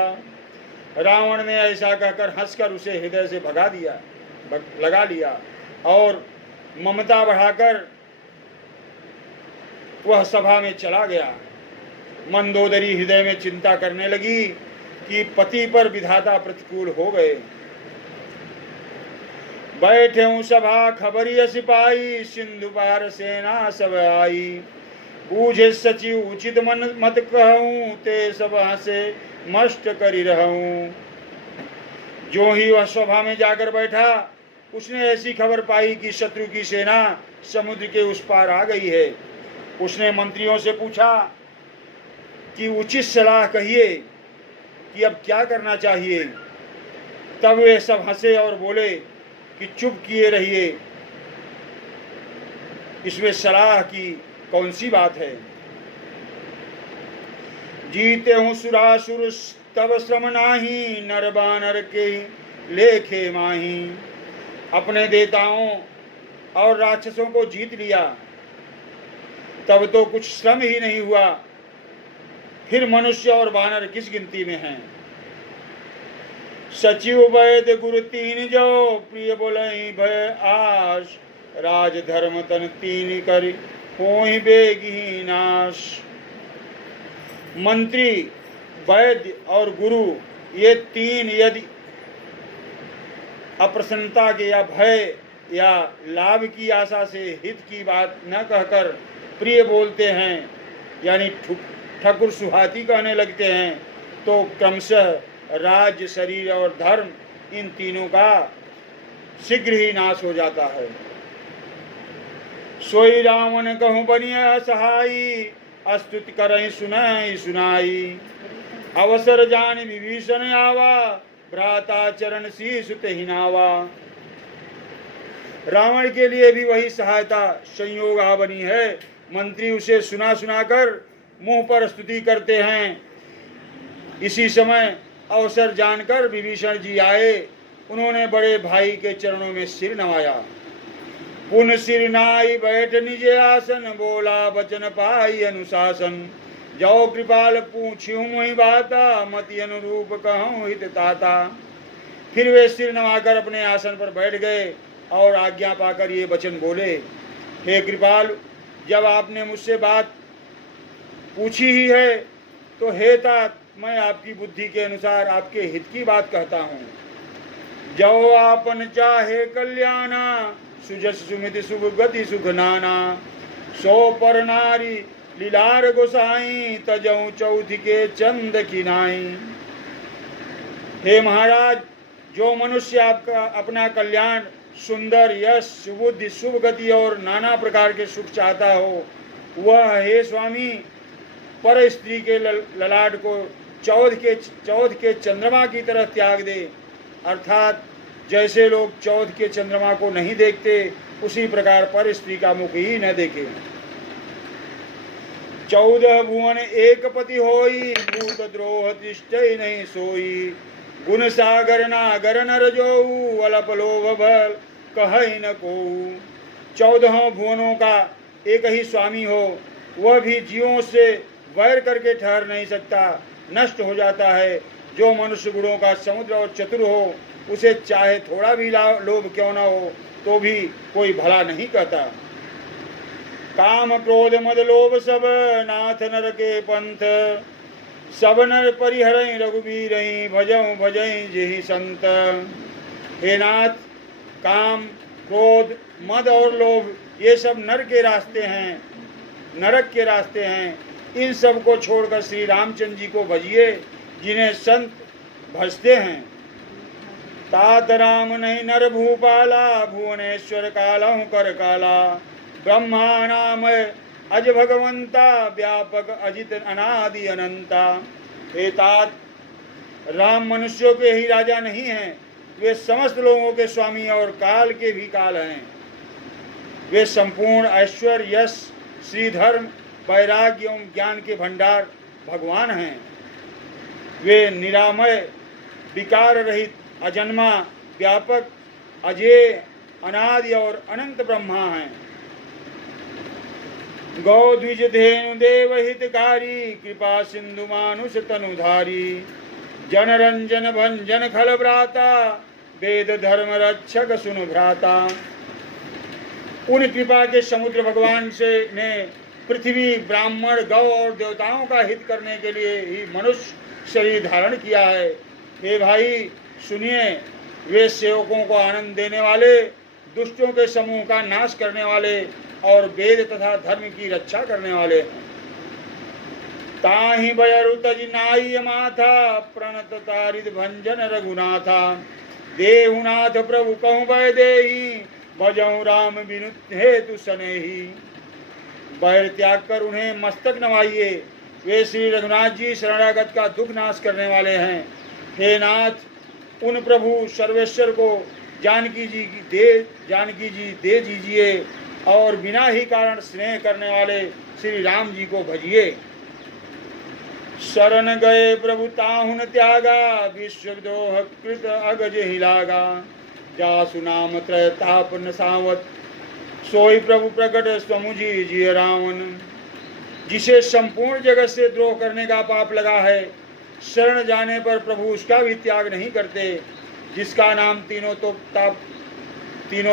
रावण ने ऐसा कहकर हंसकर उसे हृदय से भगा दिया, लगा लिया, और ममता बढ़ाकर वह सभा में चला गया। मंदोदरी हृदय में चिंता करने लगी कि पति पर विधाता प्रतिकूल हो गए। बैठे हूँ सभा खबरिय सिपाही, सिंधु पार सेना सब आई। बूझे सचिव उचित मन मत कहूँ, ते सभा से मस्त करी रहूं। जो ही वह सभा में जाकर बैठा, उसने ऐसी खबर पाई कि शत्रु की सेना समुद्र के उस पार आ गई है। उसने मंत्रियों से पूछा कि उचित सलाह कहिए कि अब क्या करना चाहिए। तब वे सब हंसे और बोले कि चुप किए रहिए, इसमें सलाह की कौन सी बात है। जीते हूँ सुरासुर तब श्रम नाही, नर बानर के लेखे माही। अपने देवताओं और राक्षसों को जीत लिया, तब तो कुछ श्रम ही नहीं हुआ, फिर मनुष्य और बानर किस गिनती में हैं। सचिव वैद्य गुरु तीन जो, प्रिय बोलई भय आश। राज धर्म तन तीन करी, होहि बेगी नाश। मंत्री, वैद्य और गुरु, ये तीन यदि अप्रसन्नता के या भय या लाभ की आशा से हित की बात न कहकर प्रिय बोलते हैं, यानी ठकुर सुहाती कहने लगते हैं, तो क्रमशः राज्य, शरीर और धर्म, इन तीनों का शीघ्र ही नाश हो जाता है। सोई रावण कहूँ बनिया सहाई, अस्तुति करई सुनाई सुनाई। अवसर जान विभीषण आवा, भ्राता चरण शीस हिनावा। रावण के लिए भी वही सहायता संयोग आ बनी है। मंत्री उसे सुना सुनाकर मुंह पर स्तुति करते हैं। इसी समय अवसर जानकर विभीषण जी आए। उन्होंने बड़े भाई के चरणों में सिर नवाया। पुन सिर नाई बैठ निजे आसन, बोला वचन पाई अनुशासन। जो कृपाल पूछूं मुहि बाता, मति अनुरूप कहूँ हित ताता। फिर वे सिर नवाकर अपने आसन पर बैठ गए और आज्ञा पाकर ये वचन बोले, हे कृपाल, जब आपने मुझसे बात पूछी ही है तो हे तात, मैं आपकी बुद्धि के अनुसार आपके हित की बात कहता हूँ। जो आपन चाहे कल्याणा, सुजस सुमिति शुभ गति सुख नाना। सो पर नारी लीलार गोसाई, तजऊ चौथ के चंद किनाई। हे महाराज, जो मनुष्य आपका अपना कल्याण, सुंदर यश, सुबुद्धि, शुभ गति और नाना प्रकार के सुख चाहता हो, वह हे स्वामी पर स्त्री के ललाट को चौथ के चंद्रमा की तरह त्याग दे। अर्थात जैसे लोग चौथ के चंद्रमा को नहीं देखते, उसी प्रकार पर स्त्री का मुख ही न देखे। 14 भुवन एक पति होई, भूत द्रोह तिष्ठै नहीं सोई। गुण सागर नागर नर जोऊ, अलप लोभ बल कहै न कोऊ। 14 भुवनों का एक ही स्वामी हो, वह भी जीवों से वैर करके ठहर नहीं सकता, नष्ट हो जाता है। जो मनुष्य गुणों का समुद्र और चतुर हो, उसे चाहे थोड़ा भी लोभ क्यों न हो, तो भी कोई भला नहीं कहता। काम क्रोध मद लोभ सब, नाथ नर के पंथ। सब नर परिहरई रघुबीर, भजऊ भजई जेहि संत। हे नाथ, काम, क्रोध, मद और लोभ, ये सब नर के रास्ते हैं, नरक के रास्ते हैं। इन सब को छोड़कर श्री रामचंद्र जी को भजिए, जिन्हें संत भजते हैं। तात राम नहीं नर भूपाला, भुवनेश्वर कालहु कर काला। ब्रह्मा नाम अज भगवंता, व्यापक अजित अनादि अनंता। हे तात, राम मनुष्यों के ही राजा नहीं हैं, वे समस्त लोगों के स्वामी और काल के भी काल हैं। वे संपूर्ण ऐश्वर्य, यश, श्रीधर्म, वैराग्य एवं ज्ञान के भंडार भगवान हैं। वे निरामय, विकार रहित, अजन्मा, व्यापक, अजेय अनादि और अनंत ब्रह्मा हैं। गौ द्विज धेनु देव हितकारी, कृपा सिंधु मानुष तनुधारी, जन रंजन भंजन खल भ्राता, वेद धर्म रक्षक सुनु भ्राता। उन कृपा के समुद्र भगवान से ने पृथ्वी, ब्राह्मण, गौ और देवताओं का हित करने के लिए ही मनुष्य शरीर धारण किया है। हे भाई सुनिए, वे सेवकों को आनंद देने वाले, दुष्टों के समूह का नाश करने वाले और वेद तथा धर्म की रक्षा करने वाले हैं। ताहि बयरु तज नाई माथा, प्रणत तारिद भंजन रघुनाथा, देहुनाथ प्रभु कहूँ भय देहि, भजऊँ राम बिनु हेतु सनेही। बैर त्याग कर उन्हें मस्तक नवाइए, वे श्री रघुनाथ जी शरणागत का दुख नाश करने वाले हैं। हे नाथ, उन प्रभु सर्वेश्वर को जानकी जी दे दीजिए और बिना ही कारण स्नेह करने वाले श्री राम जी को भजिए। शरण गए प्रभु ताहुन त्यागा, विश्वद्रोह कृत अगज हिलागा, जासु नाम त्रय ताप न सावत, सोई प्रभु प्रकट स्वमुझी जिय रावण। जिसे संपूर्ण जगत से द्रोह करने का पाप लगा है, शरण जाने पर प्रभु उसका भी त्याग नहीं करते। जिसका नाम तीनों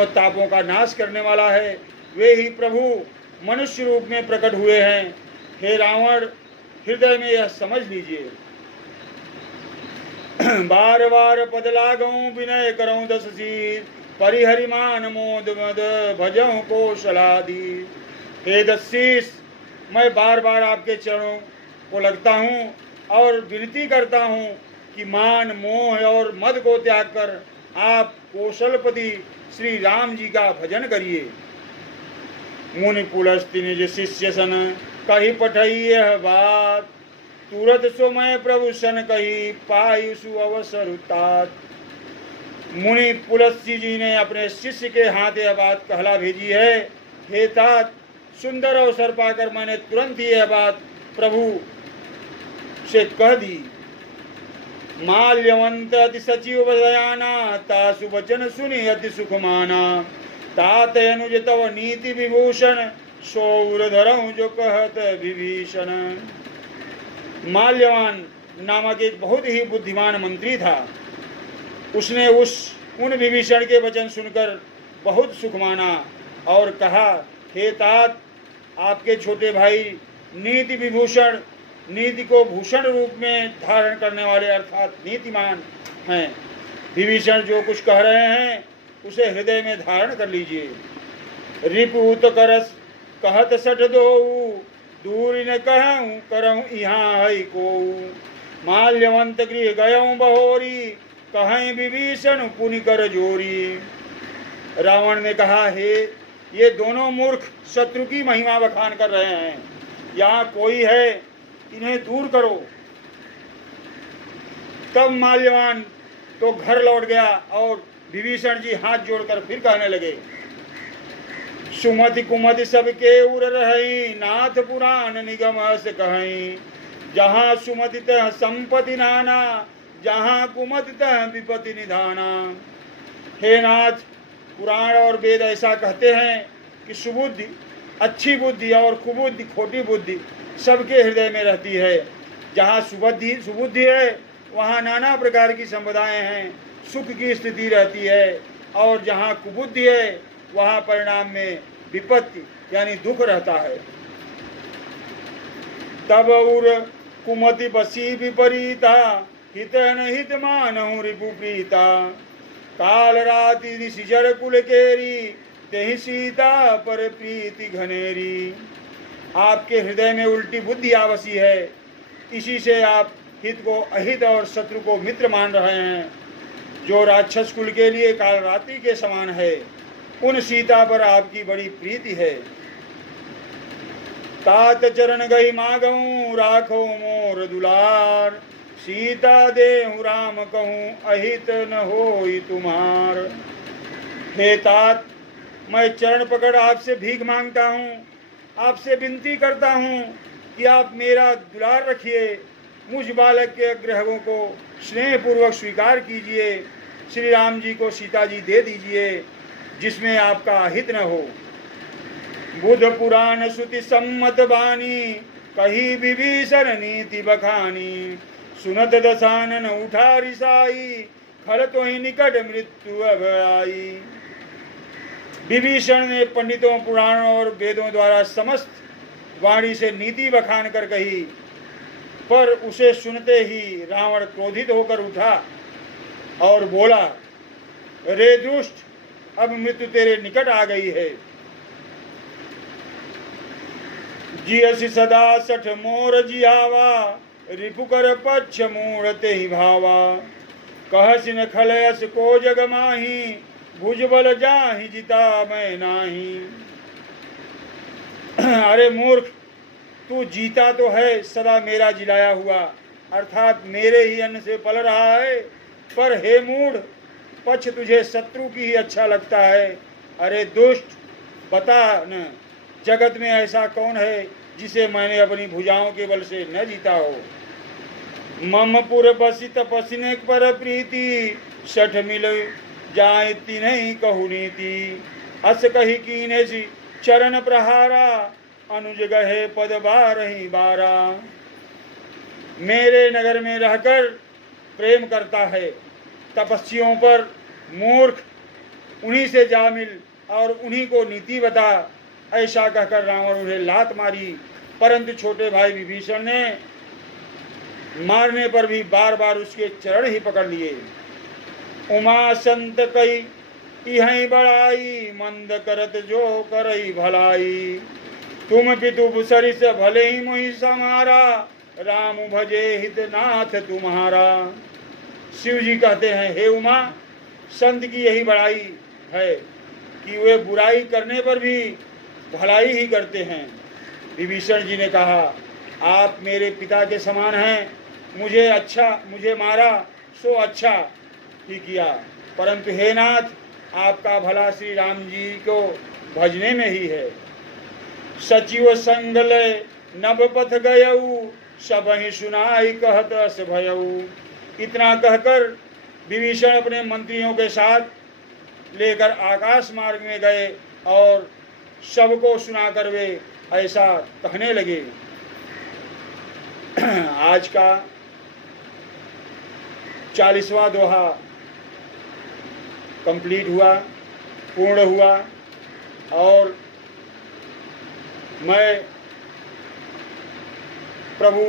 तापों का नाश करने वाला है, वे ही प्रभु मनुष्य रूप में प्रकट हुए हैं। हे रावण, हृदय में यह समझ लीजिए। बार बार पद लागऊं, विनय करऊं दस शीर, परिहरिमान मोद मद भजऊं कौशलाधीर। हे दशीष, मैं बार बार आपके चरणों को लगता हूँ और विनती करता हूँ कि मान, मोह और मद को त्याग कर आप कौशलपति श्री राम जी का भजन करिए। मुनि पुलस्ति निज शिष्य सन, कही पठई यह बात, तुरत सो मैं प्रभु सन कही, पायुसु अवसर तात। मुनि पुलस्त्य जी ने अपने शिष्य के हाथ यह बात कहला भेजी है। हे तात, सुंदर अवसर पाकर मैंने तुरंत ही यह बात प्रभु से कह दी। माल्यवंत अति सचिव बदयाना, तासु वचन सुनि अति सुख माना, तात अनुज तव नीति विभूषण, सौर धरऊं जो कहत विभीषण। माल्यवान नामक एक बहुत ही बुद्धिमान मंत्री था। उसने उन विभीषण के वचन सुनकर बहुत सुख माना और कहा, हे तात, आपके छोटे भाई नीति विभूषण, नीति को भूषण रूप में धारण करने वाले अर्थात नीतिमान हैं। विभीषण जो कुछ कह रहे हैं उसे हृदय में धारण कर लीजिए। रिपुत करस कहत सठ दो, दूर न कहूँ करऊँ यहाँ है को। माल्यवंत गृह गयऊँ बहोरी, कहें विभीषण पुनि कर जोरी। रावण ने कहा, हे ये दोनों मूर्ख शत्रु की महिमा बखान कर रहे हैं, यहाँ कोई है, इन्हें दूर करो। तब माल्यवान तो घर लौट गया और विभीषण जी हाथ जोड़कर फिर कहने लगे, सुमति कुमति सबके उर रही, नाथ पुराण निगम से कहीं। जहाँ सुमति तह संपत्ति नाना, जहाँ कुमति तह विपत्ति निधाना। हे नाथ, पुराण और वेद ऐसा कहते हैं कि सुबुद्धि, अच्छी बुद्धि और कुबुद्धि, खोटी बुद्धि सबके हृदय में रहती है। जहाँ सुबुद्धि है वहाँ नाना प्रकार की संपदाएं हैं, सुख की स्थिति रहती है, और जहाँ कुबुद्धि है वहाँ परिणाम में विपत्ति यानी दुख रहता है। तब उर कुमति बसी विपरीता, हित न हित मानहु रिपु प्रीता। काल राति ऋषि जर कुल केरी, तेहि सीता पर प्रीति घनेरी। आपके हृदय में उल्टी बुद्धि आवसी है, इसी से आप हित को अहित और शत्रु को मित्र मान रहे हैं। जो राक्षस कुल के लिए काल रात्रि के समान है, उन सीता पर आपकी बड़ी प्रीति है। तात चरण गई मागऊं, राखो मोर दुलार। सीता देहु राम कहूँ, अहित न होई तुम्हार। हे तात, मैं चरण पकड़ आपसे भीख मांगता हूँ, आपसे विनती करता हूँ कि आप मेरा दुलार रखिए, मुझ बालक के ग्रहों को स्नेह पूर्वक स्वीकार कीजिए, श्री राम जी को सीता जी दे दीजिए। जिसमें आपका हित न हो। बुध पुराण श्रुति सम्मत बानी, कही विभीषण नीति बखानी। सुनत दशानन उठा रिसाई, खल तो ही निकट मृत्यु अब आई। विभीषण ने पंडितों, पुराणों और वेदों द्वारा समस्त वाणी से नीति बखान कर कही, पर उसे सुनते ही रावण क्रोधित होकर उठा और बोला, रे दुष्ट, अब मृत्यु तेरे निकट आ गई है। जियसि सदा सठ मोर जियावा, रिपुकर पक्ष मूढ़ ते ही भावा। कहसि न खलयस को जग माही, भुजबल जाहि जिता मैं नाही। अरे मूर्ख, तू जीता तो है सदा मेरा जिलाया हुआ, अर्थात मेरे ही अन्न से पल रहा है, पर हे मूढ़, पक्ष तुझे शत्रु की ही अच्छा लगता है। अरे दुष्ट, बता न, जगत में ऐसा कौन है जिसे मैंने अपनी भुजाओं के बल से न जीता हो। मम पुर बसी तपस्ने पर प्रीति, सठ मिल जाए तिन्हि कहु नीति। अस कही कीने सी चरण प्रहारा, अनुज गहे पद बारहि बारा। मेरे नगर में रहकर प्रेम करता है, तपस्वियों पर मूर्ख, उन्हीं से जा मिल और उन्हीं को नीति बता। ऐसा कहकर रावण उन्हें लात मारी, परंतु छोटे भाई विभीषण ने मारने पर भी बार बार उसके चरण ही पकड़ लिए। उमा संत कई इहै बड़ाई, मंद करत जो करई भलाई। तुम पितु सरिस भले ही मोहि समारा, राम भजे हित नाथ तुम्हारा। शिव जी कहते हैं, हे उमा, संत की यही बड़ाई है कि वे बुराई करने पर भी भलाई ही करते हैं। विभीषण जी ने कहा, आप मेरे पिता के समान हैं, मुझे मारा सो अच्छा ही किया, परंतु हे नाथ, आपका भला श्री राम जी को भजने में ही है। सचिव संगल नभ पथ गयऊ, सब ही सुनाई कहत अस भयऊ। इतना कहकर विभीषण अपने मंत्रियों के साथ लेकर आकाश मार्ग में गए और सबको सुनाकर वे ऐसा कहने लगे। आज का 40वां दोहा कंप्लीट हुआ, पूर्ण हुआ, और मैं प्रभु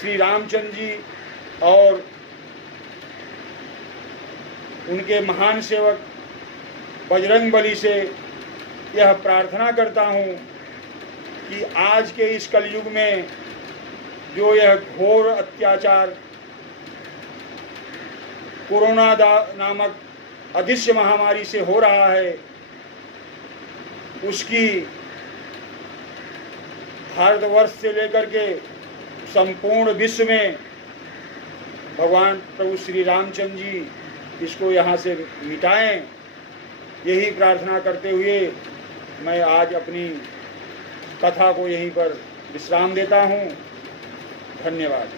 श्री रामचंद्र जी और उनके महान सेवक बजरंगबली से यह प्रार्थना करता हूँ कि आज के इस कलयुग में जो यह घोर अत्याचार कोरोना नामक अदृश्य महामारी से हो रहा है, उसकी भारतवर्ष से लेकर के संपूर्ण विश्व में भगवान प्रभु श्री रामचंद्र जी इसको यहाँ से मिटाएं, यही प्रार्थना करते हुए मैं आज अपनी कथा को यहीं पर विश्राम देता हूँ। धन्यवाद।